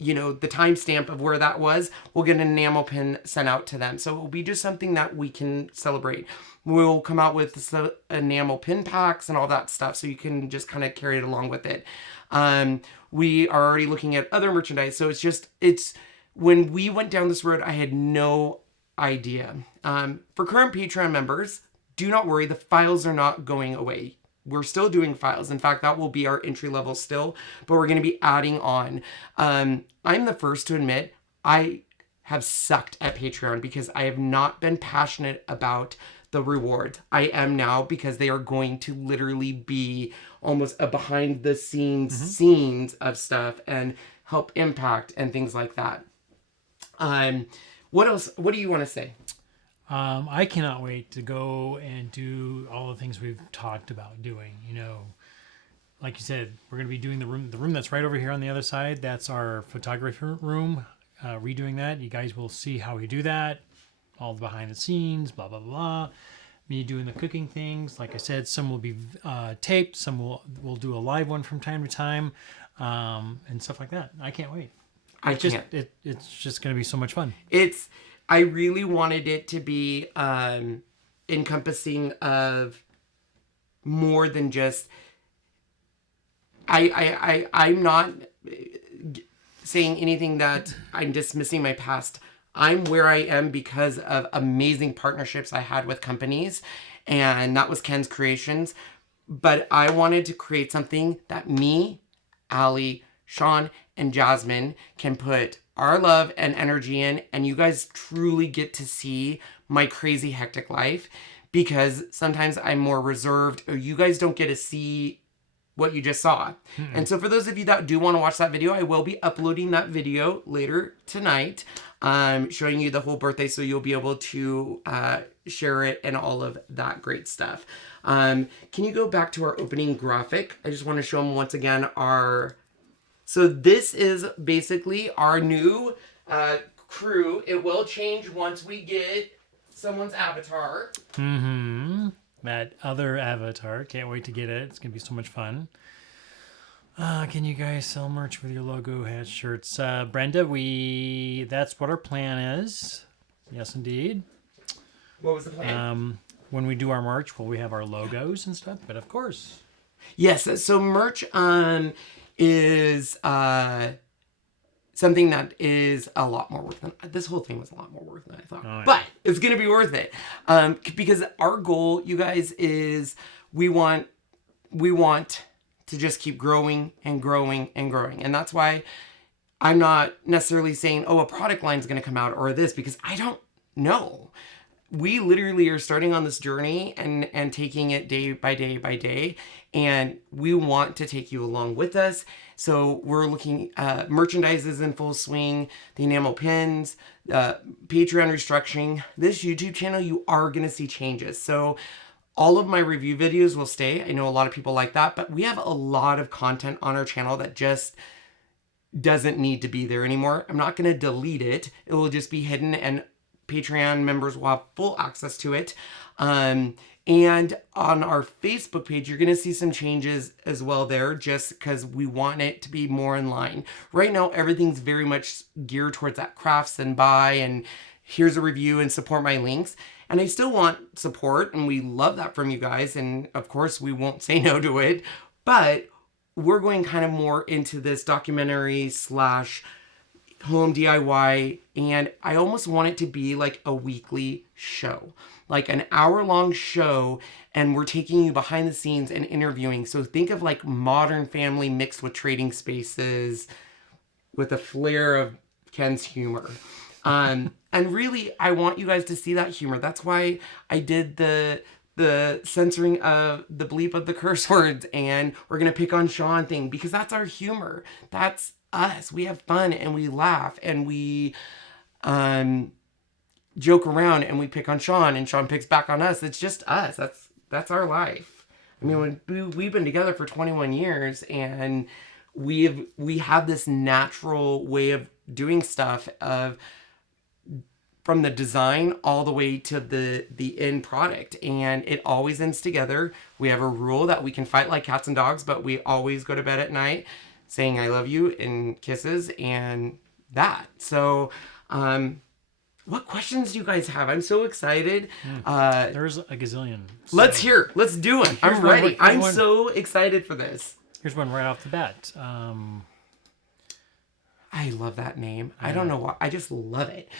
the timestamp of where that was, we'll get an enamel pin sent out to them. So it will be just something that we can celebrate. We'll come out with enamel pin packs and all that stuff, so you can just kind of carry it along with it. We are already looking at other merchandise. So it's when we went down this road, I had no idea. For current Patreon members, do not worry. The files are not going away. We're still doing files. In fact, that will be our entry level still, but we're going to be adding on. I'm the first to admit I have sucked at Patreon because I have not been passionate about the rewards. I am now, because they are going to literally be almost a behind the scenes of stuff and help impact and things like that. What else? What do you want to say? I cannot wait to go and do all the things we've talked about doing. You know, like you said, we're going to be doing the room that's right over here on the other side. That's our photography room. Redoing that. You guys will see how we do that. All the behind the scenes, blah, blah, blah. Me doing the cooking things. Like I said, some will be taped. Some we'll do a live one from time to time, and stuff like that. I can't wait. It's just going to be so much fun. I really wanted it to be encompassing of more than just. I'm not saying anything that I'm dismissing my past. I'm where I am because of amazing partnerships I had with companies, and that was Ken's Kreations. But I wanted to create something that me, Allie, Sean, and Jasmine can put our love and energy in, and you guys truly get to see my crazy hectic life, because sometimes I'm more reserved, or you guys don't get to see what you just saw. And so for those of you that do want to watch that video, I will be uploading that video later tonight, showing you the whole birthday, so you'll be able to share it and all of that great stuff. Can you go back to our opening graphic? I just want to show them once again so this is basically our new crew. It will change once we get someone's avatar. That other avatar. Can't wait to get it. It's going to be so much fun. Can you guys sell merch with your logo, hats, shirts? Brenda, that's what our plan is. Yes, indeed. What was the plan? When we do our merch, will we have our logos and stuff? But of course. Yes, so merch is something that is a lot more worth than this whole thing was a lot more worth than I thought. Oh, yeah. But it's gonna be worth it. Because our goal, you guys, is we want to just keep growing and growing and growing. And that's why I'm not necessarily saying, oh, a product line is gonna come out or this, because I don't know. We literally are starting on this journey and taking it day by day by day. And we want to take you along with us. So we're looking at merchandise is in full swing, the enamel pins, Patreon restructuring. This YouTube channel, you are going to see changes. So all of my review videos will stay. I know a lot of people like that, but we have a lot of content on our channel that just doesn't need to be there anymore. I'm not going to delete it. It will just be hidden, and Patreon members will have full access to it. And on our Facebook page, you're going to see some changes as well there, just because we want it to be more in line. Right now, everything's very much geared towards that crafts and buy, and here's a review and support my links. And I still want support, and we love that from you guys. And of course, we won't say no to it, but we're going kind of more into this documentary / home DIY, and I almost want it to be like a weekly show, like an hour-long show, and we're taking you behind the scenes and interviewing. So think of like Modern Family mixed with Trading Spaces with a flair of Ken's humor. And really, I want you guys to see that humor. That's why I did the censoring of the bleep of the curse words, and we're going to pick on Sean thing, because that's our humor. That's us. We have fun and we laugh and we joke around and we pick on Sean and Sean picks back on us. It's just us. That's our life. I mean, we've been together for 21 years, and we have this natural way of doing stuff, from the design all the way to the end product, and it always ends together. We have a rule that we can fight like cats and dogs, but we always go to bed at night saying I love you and kisses and that. So what questions do you guys have? I'm so excited. There's a gazillion. So let's do it. I'm ready. I'm so excited for this. Here's one right off the bat. I love that name. I don't know why. I just love it.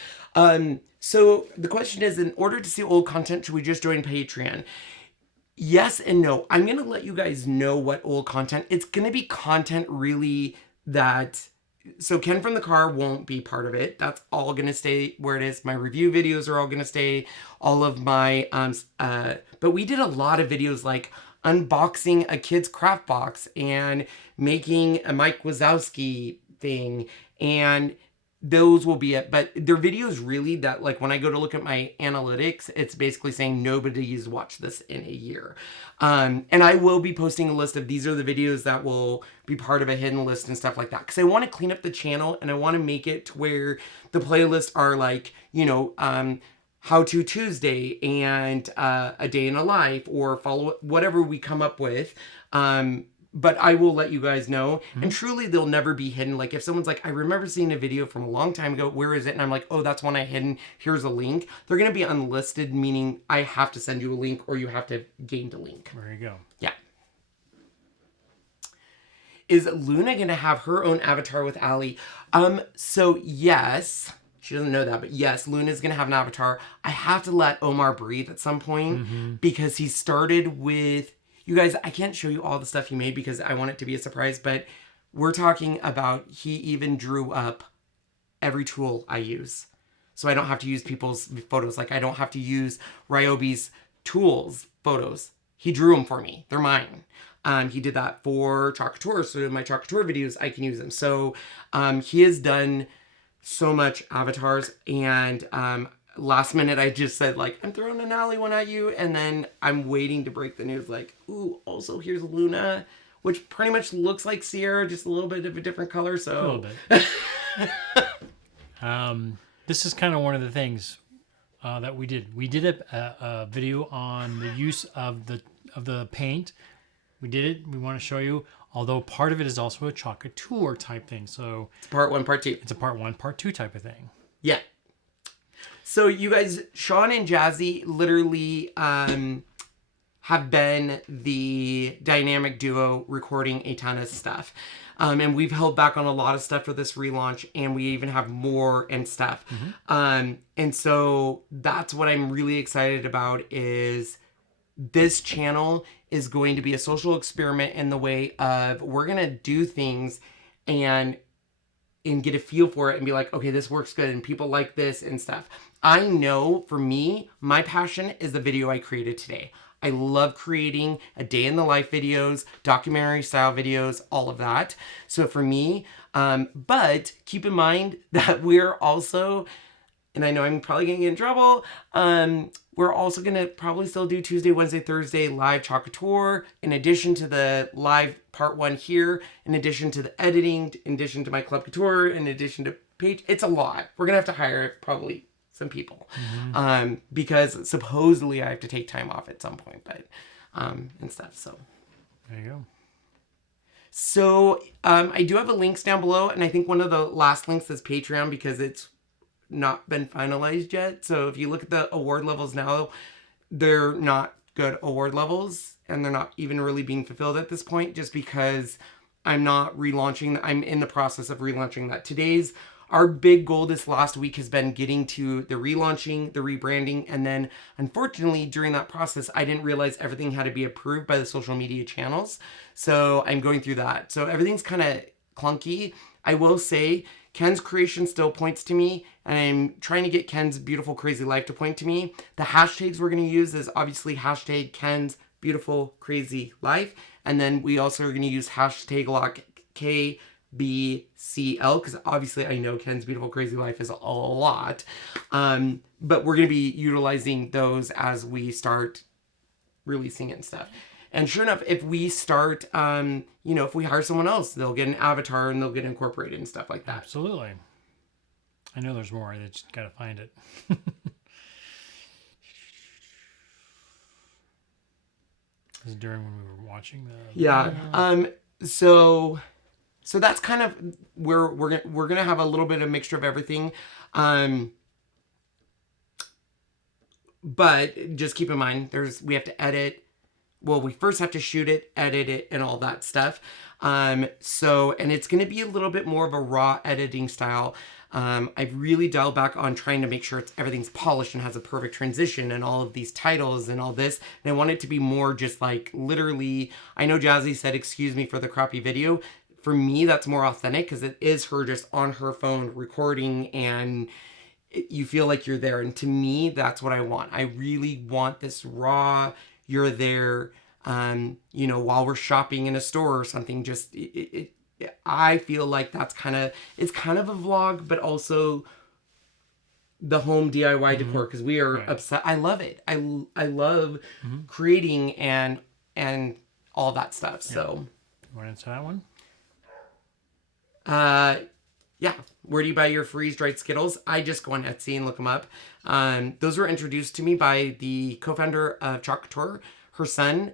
So the question is, in order to see old content, should we just join Patreon? Yes and no. I'm going to let you guys know what old content. It's going to be content really that... So Ken from the car won't be part of it. That's all going to stay where it is. My review videos are all going to stay. All of my... but we did a lot of videos like unboxing a kid's craft box and making a Mike Wazowski thing. And those will be it. But their videos really that, like, when I go to look at my analytics, it's basically saying nobody's watched this in a year. And I will be posting a list of these are the videos that will be part of a hidden list and stuff like that. Because I want to clean up the channel and I want to make it to where the playlists are like, you know, How To Tuesday and A Day in a Life or follow whatever we come up with. But I will let you guys know. And truly, they'll never be hidden. Like, if someone's like, I remember seeing a video from a long time ago, where is it? And I'm like, oh, that's one I hidden. Here's a link. They're going to be unlisted, meaning I have to send you a link or you have to gain the link. There you go. Yeah. Is Luna going to have her own avatar with Allie? So yes. She doesn't know that, but yes, Luna's going to have an avatar. I have to let Omar breathe at some point because he started with... You guys, I can't show you all the stuff he made because I want it to be a surprise, but we're talking about he even drew up every tool I use. So I don't have to use people's photos. Like, I don't have to use Ryobi's tools photos. He drew them for me. They're mine. He did that for Chalk Couture. So in my Chalk Couture videos, I can use them. So he has done so much avatars, and last minute I just said, like, I'm throwing an Allie one at you, and then I'm waiting to break the news, like, ooh, also here's Luna, which pretty much looks like Sierra, just a little bit of a different color, so... A little bit. This is kind of one of the things that we did. We did a video on the use of the paint. We did it. We want to show you, although part of it is also a Chalk Couture type thing, so... It's part 1, part 2. It's a part 1, part 2 type of thing. Yeah. So you guys, Sean and Jazzy literally have been the dynamic duo recording a ton of stuff. And we've held back on a lot of stuff for this relaunch, and we even have more and stuff. And so that's what I'm really excited about is this channel is going to be a social experiment in the way of we're going to do things and get a feel for it and be like, okay, this works good and people like this and stuff. I know for me, my passion is the video I created today. I love creating a day in the life videos, documentary style videos, all of that. So for me, but keep in mind that we're also, and I know I'm probably going to get in trouble, we're also going to probably still do Tuesday, Wednesday, Thursday live Chalk Couture, in addition to the live part 1 here, in addition to the editing, in addition to my Club Couture, in addition to page. It's a lot. We're going to have to hire probably some people because supposedly I have to take time off at some point, but and stuff. So there you go. So I do have a links down below, and I think one of the last links is Patreon because it's not been finalized yet. So if you look at the award levels now, they're not good award levels, and they're not even really being fulfilled at this point just because I'm not relaunching. I'm in the process of relaunching that. Our big goal this last week has been getting to the relaunching, the rebranding, and then unfortunately during that process, I didn't realize everything had to be approved by the social media channels. So I'm going through that. So everything's kind of clunky. I will say Ken's creation still points to me, and I'm trying to get Ken's beautiful crazy life to point to me. The hashtags we're going to use is obviously hashtag Ken's beautiful crazy life, and then we also are going to use hashtag lock KBCL because obviously I know Ken's beautiful crazy life is a lot, but we're going to be utilizing those as we start releasing it and stuff. And sure enough, if we start, if we hire someone else, they'll get an avatar and they'll get incorporated and stuff like that. Absolutely. I know there's more. They just got to find it. This is during when we were watching the... Yeah. So that's kind of where we're gonna have a little bit of mixture of everything. But just keep in mind, we have to edit. Well, we first have to shoot it, edit it, and all that stuff. And it's going to be a little bit more of a raw editing style. I've really dialed back on trying to make sure everything's polished and has a perfect transition and all of these titles and all this. And I want it to be more just like literally, I know Jazzy said, excuse me for the crappy video. For me, that's more authentic because it is her just on her phone recording and you feel like you're there. And to me, that's what I want. I really want this raw, you're there, while we're shopping in a store or something. Just I feel like that's it's kind of a vlog, but also the home DIY decor, because we are obsessed. I love it. I love creating and all that stuff. So You want into that one? yeah. Where do you buy your freeze-dried Skittles? I just go on Etsy and look them up. Those were introduced to me by the co-founder of Choc Couture. Her son,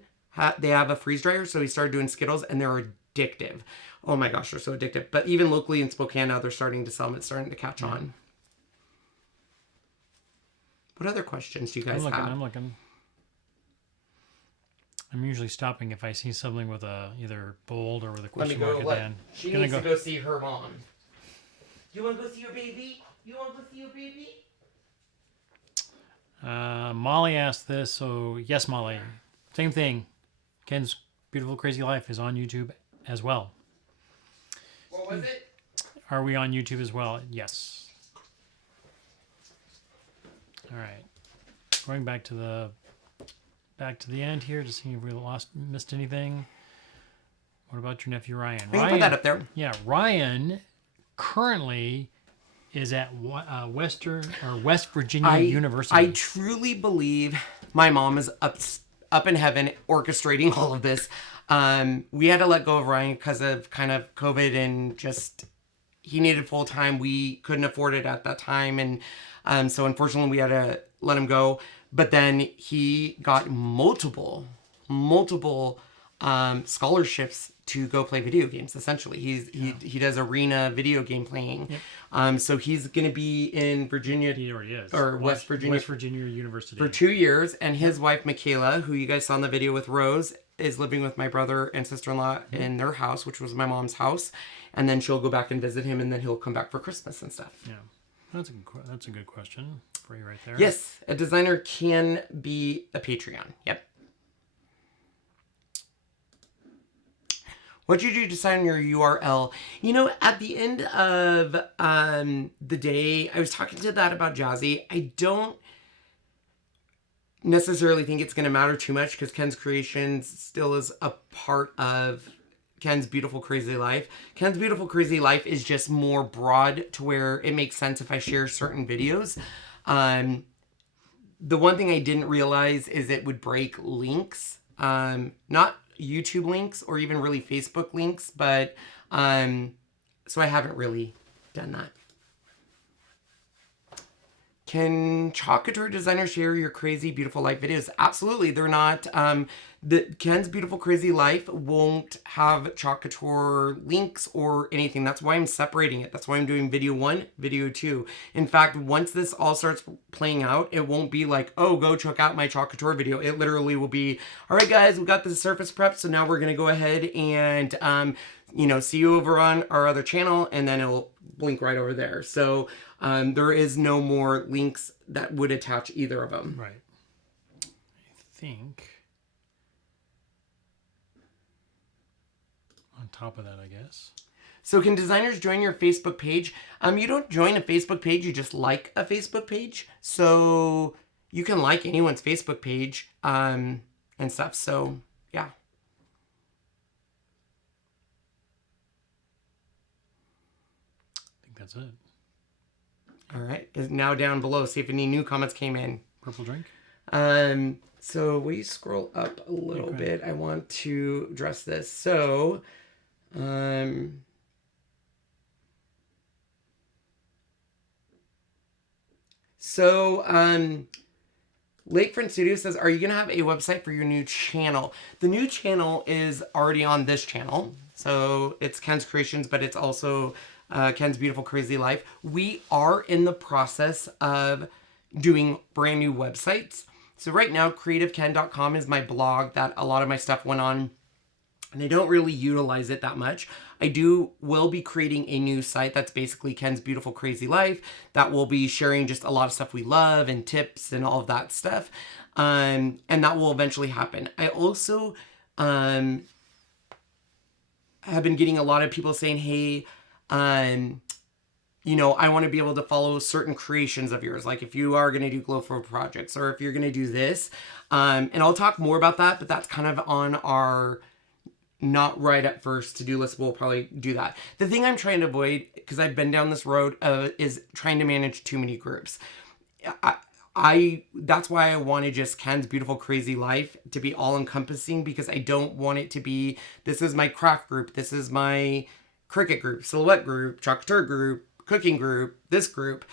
they have a freeze dryer, so he started doing Skittles, and they're addictive. Oh my gosh, they're so addictive. But even locally in Spokane now, they're starting to sell them. It's starting to catch on. What other questions do you guys have? I'm looking. I'm usually stopping if I see something with a either bold or with a question mark at the end. She needs to go see her mom. You want to go see your baby? You want to go see your baby? Molly asked this, so yes, Molly. Same thing. Ken's Beautiful Crazy Life is on YouTube as well. What was it? Are we on YouTube as well? Yes. All right. Going back to the end here to see if we missed anything. What about your nephew Ryan? We can put that up there. Yeah, Ryan currently is at West Virginia University. I truly believe my mom is up in heaven orchestrating all of this. We had to let go of Ryan because of kind of COVID and just he needed full time. We couldn't afford it at that time, and so unfortunately we had to let him go. But then he got multiple scholarships to go play video games. Essentially, he does arena video game playing. Yep. So he's going to be in Virginia. He already is. Or West Virginia University for 2 years. And his wife Michaela, who you guys saw in the video with Rose, is living with my brother and sister-in-law in their house, which was my mom's house. And then she'll go back and visit him, and then he'll come back for Christmas and stuff. Yeah, that's a good question for you right there. Yes, a designer can be a Patreon. Yep. What did you decide on your URL? You know, at the end of the day, I was talking to that about Jazzy. I don't necessarily think it's going to matter too much because Ken's Creations still is a part of Ken's Beautiful Crazy Life. Ken's Beautiful Crazy Life is just more broad to where it makes sense if I share certain videos. The one thing I didn't realize is it would break links. Not YouTube links or even really Facebook links, but so I haven't really done that. Can Choc Couture designers share your crazy beautiful life videos? Absolutely. They're not Ken's Beautiful Crazy Life won't have Choc Couture links or anything. That's why I'm separating it. That's why I'm doing video 1, video 2. In fact, once this all starts playing out, it won't be like, oh, go check out my Choc Couture video. It literally will be, all right, guys, we got the surface prep. So now we're going to go ahead and, see you over on our other channel, and then it'll blink right over there. So there is no more links that would attach either of them. Right. I think on top of that, I guess. So can designers join your Facebook page? You don't join a Facebook page, you just like a Facebook page. So you can like anyone's Facebook page and stuff. So yeah. I think that's it. All right. Is now down below. See if any new comments came in. Purple drink. So will you scroll up a little bit? I want to address this. So, Lakefront Studio says, are you going to have a website for your new channel? The new channel is already on this channel. So it's Ken's Creations, but it's also Ken's Beautiful Crazy Life. We are in the process of doing brand new websites. So right now, creativeken.com is my blog that a lot of my stuff went on, and I don't really utilize it that much. Will be creating a new site that's basically Ken's Beautiful Crazy Life that will be sharing just a lot of stuff we love and tips and all of that stuff. And that will eventually happen. I also have been getting a lot of people saying, hey, I want to be able to follow certain creations of yours. Like if you are going to do GLOWFORGE projects or if you're going to do this. And I'll talk more about that, but that's kind of on our not right at first. To-do list will probably do that. The thing I'm trying to avoid, because I've been down this road, is trying to manage too many groups. That's why I wanted just Ken's Beautiful Crazy Life to be all encompassing, because I don't want it to be, this is my craft group, this is my Cricut group, silhouette group, chocolate couture group, cooking group, this group.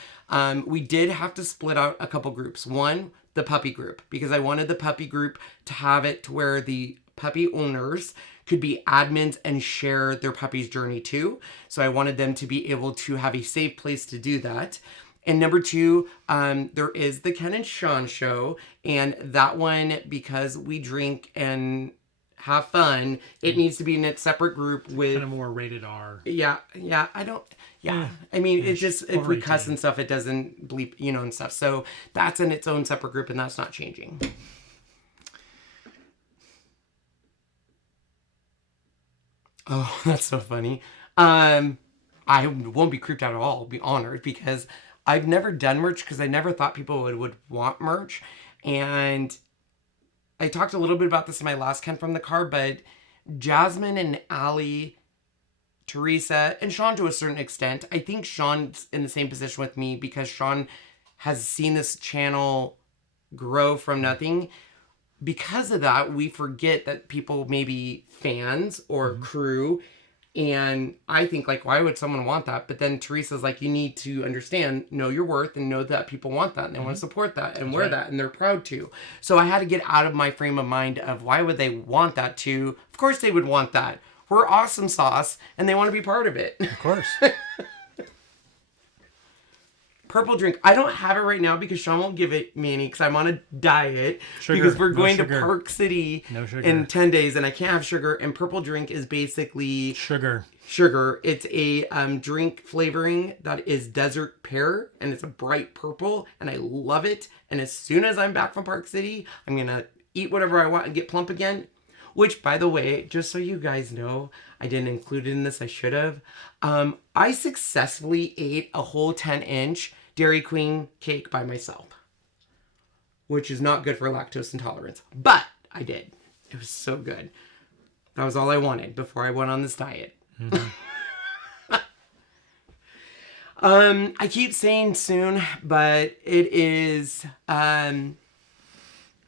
We did have to split out a couple groups. One, the puppy group, because I wanted the puppy group to have it to where the puppy owners could be admins and share their puppy's journey too. So I wanted them to be able to have a safe place to do that. And number two, there is the Ken and Sean show, and that one, because we drink and have fun, it needs to be in a separate group with Kind of more rated R. Yeah. I mean, it's just, if we cuss 18. and stuff, it doesn't bleep, and stuff. So that's in its own separate group, and that's not changing. Oh, that's so funny. I won't be creeped out at all. I'll be honored, because I've never done merch, because I never thought people would want merch. And I talked a little bit about this in my last Ken from the Car, but Jasmine and Allie, Teresa, and Sean to a certain extent. I think Sean's in the same position with me, because Sean has seen this channel grow from nothing. Because of that, we forget that people may be fans or crew. And I think, like, why would someone want that? But then Teresa's like, you need to understand, know your worth, and know that people want that, and they want to support that and wear that, and they're proud to. So I had to get out of my frame of mind of why would they want that too. Of course they would want that. We're awesome sauce, and they want to be part of it. Of course. Purple drink. I don't have it right now because Sean won't give it me any, because I'm on a diet. Sugar. Because we're No going to sugar. Park City No sugar. in 10 days, and I can't have sugar. And purple drink is basically Sugar. It's a drink flavoring that is desert pear, and it's a bright purple, and I love it. And as soon as I'm back from Park City, I'm going to eat whatever I want and get plump again. Which, by the way, just so you guys know, I didn't include it in this. I should have. I successfully ate a whole 10-inch Dairy Queen cake by myself, which is not good for lactose intolerance, but I did. It was so good. That was all I wanted before I went on this diet. I keep saying soon, but it is,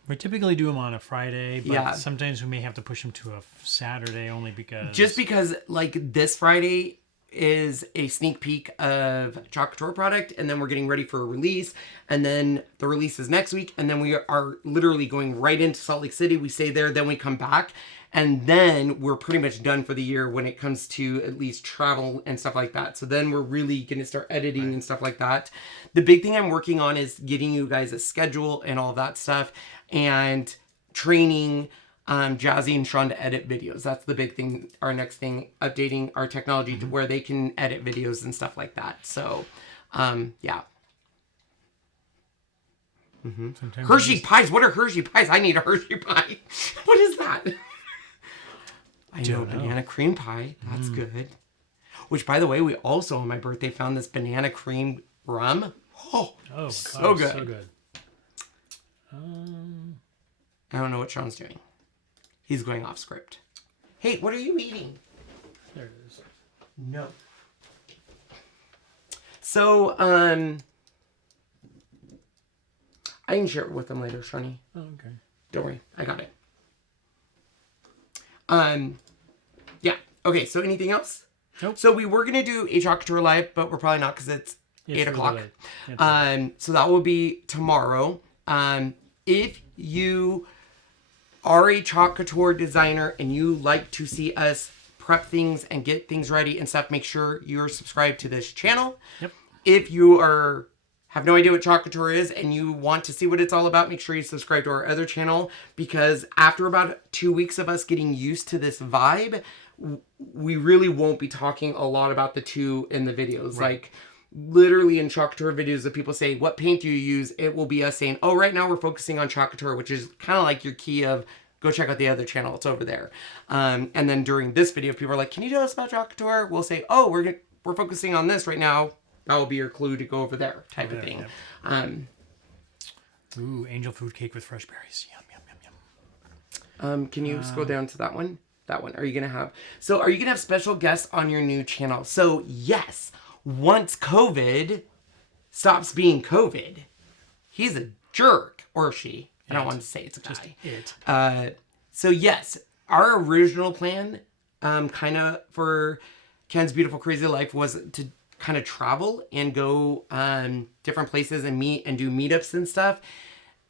We typically do them on a Friday, but Yeah. sometimes we may have to push them to a Saturday only because... just because, like, this Friday is a sneak peek of Chocolate Couture product, and then we're getting ready for a release, and then the release is next week, and then we are literally going right into Salt Lake City. We stay there, then we come back, and then we're pretty much done for the year when it comes to at least travel and stuff like that. So then we're really going to start editing and stuff like that. The big thing I'm working on is getting you guys a schedule and all that stuff, and training Jazzy and Sean to edit videos. That's the big thing. Our next thing, updating our technology to where they can edit videos and stuff like that. So, yeah. Sometimes Hershey pies. What are Hershey pies? I need a Hershey pie. What is that? I know, Don't know. banana cream pie. That's good. Which, by the way, we also on my birthday found this banana cream rum. Oh, Oh, so God, good. So good. I don't know what Sean's doing. He's going off script. Hey, what are you eating? There it is. No. So, I can share it with them later, Shawnee. Oh, okay. Don't worry, I got it. Yeah. Okay, so anything else? Nope. So we were gonna do a Chocolate Couture live, but we're probably not because it's It's 8 really o'clock. late. It's late. So that will be tomorrow. If you are a Chocolate Couture designer and you like to see us prep things and get things ready and stuff, make sure you're subscribed to this channel. Yep. If you have no idea what Chocolate Couture is and you want to see what it's all about, make sure you subscribe to our other channel, because after about 2 weeks of us getting used to this vibe, we really won't be talking a lot about the two in the videos. Like, literally in Chocolate Couture videos, if people say, what paint do you use? It will be us saying, oh, right now we're focusing on Chocolate Couture, which is kind of like your key of, go check out the other channel. It's over there. And then during this video, people are like, can you tell us about Chocolate Couture? We'll say, oh, we're focusing on this right now. That will be your clue to go over there, type of thing. Yep. Ooh, angel food cake with fresh berries. Yum, yum, yum, yum. Can you scroll down to that one? that one. Are you going to have special guests on your new channel? So yes, once COVID stops being COVID, he's a jerk, or she. I don't want to say it's a guy. It. So yes, our original plan, kind of for Ken's Beautiful Crazy Life, was to kind of travel and go different places and meet and do meetups and stuff.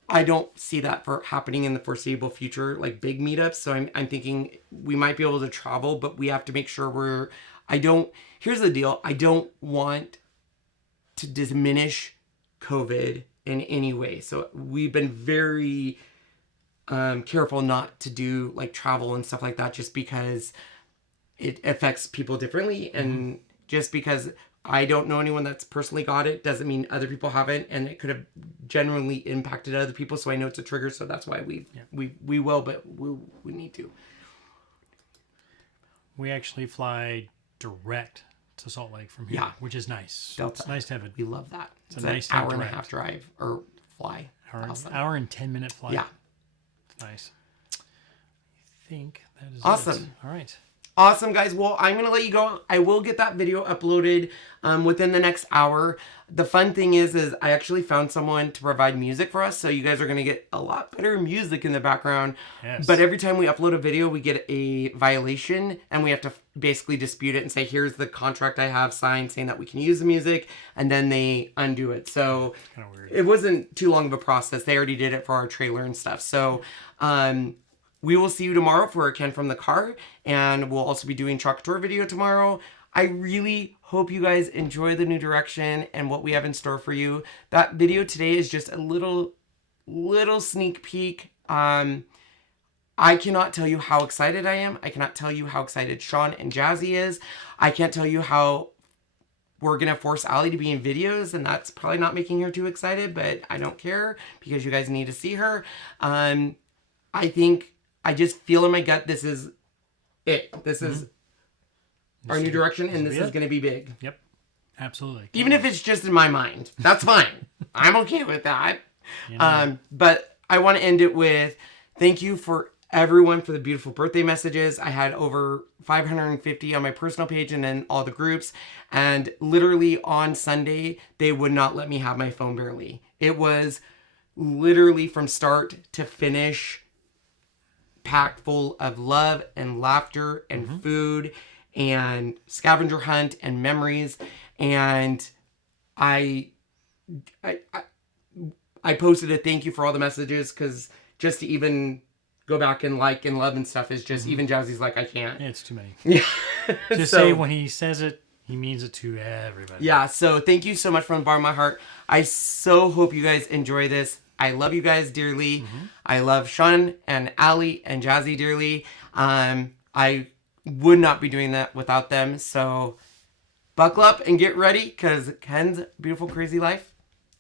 I don't see that for happening in the foreseeable future, like big meetups. So I'm thinking we might be able to travel, but we have to make sure here's the deal. I don't want to diminish COVID in any way. So we've been very careful not to do like travel and stuff like that, just because it affects people differently. And just because I don't know anyone that's personally got it doesn't mean other people haven't, and it could have generally impacted other people. So I know it's a trigger, so that's why we will, but we need to. We actually fly direct to Salt Lake from here, which is nice. Delta. It's nice to have it. We love that. It's a nice hour and a half drive or fly. Hour and 10-minute flight. Yeah. It's nice. I think that is awesome. All right. Awesome, guys. Well, I'm going to let you go. I will get that video uploaded within the next hour. The fun thing is I actually found someone to provide music for us, so you guys are going to get a lot better music in the background. Yes. But every time we upload a video, we get a violation, and we have to basically dispute it and say, here's the contract I have signed saying that we can use the music, and then they undo it. So kind of weird. It wasn't too long of a process. They already did it for our trailer and stuff. So we will see you tomorrow for Ken from the Car, and we'll also be doing Truck Tour video tomorrow. I really hope you guys enjoy the new direction and what we have in store for you. That video today is just a little sneak peek. I cannot tell you how excited I am. I cannot tell you how excited Sean and Jazzy is. I can't tell you how we're going to force Allie to be in videos, and that's probably not making her too excited, but I don't care because you guys need to see her. I just feel in my gut this is it. This is our new direction, and this is going to be big. Yep. Absolutely. Even if it's just in my mind. That's fine. I'm okay with that. You know. But I want to end it with thank you for everyone for the beautiful birthday messages. I had over 550 on my personal page and then all the groups. And literally on Sunday, they would not let me have my phone barely. It was literally from start to finish packed full of love and laughter and food and scavenger hunt and memories. And I posted a thank you for all the messages, because just to even go back and like and love and stuff is just, even Jazzy's like, I can't. It's too many. Yeah. Just say when he says it, he means it to everybody. Yeah, so thank you so much from the bottom of my heart. I so hope you guys enjoy this. I love you guys dearly. I love Sean and Allie and Jazzy dearly. I would not be doing that without them. So buckle up and get ready, because Ken's Beautiful Crazy Life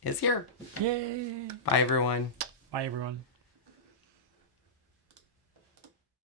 is here. Yay. Bye, everyone. Bye, everyone.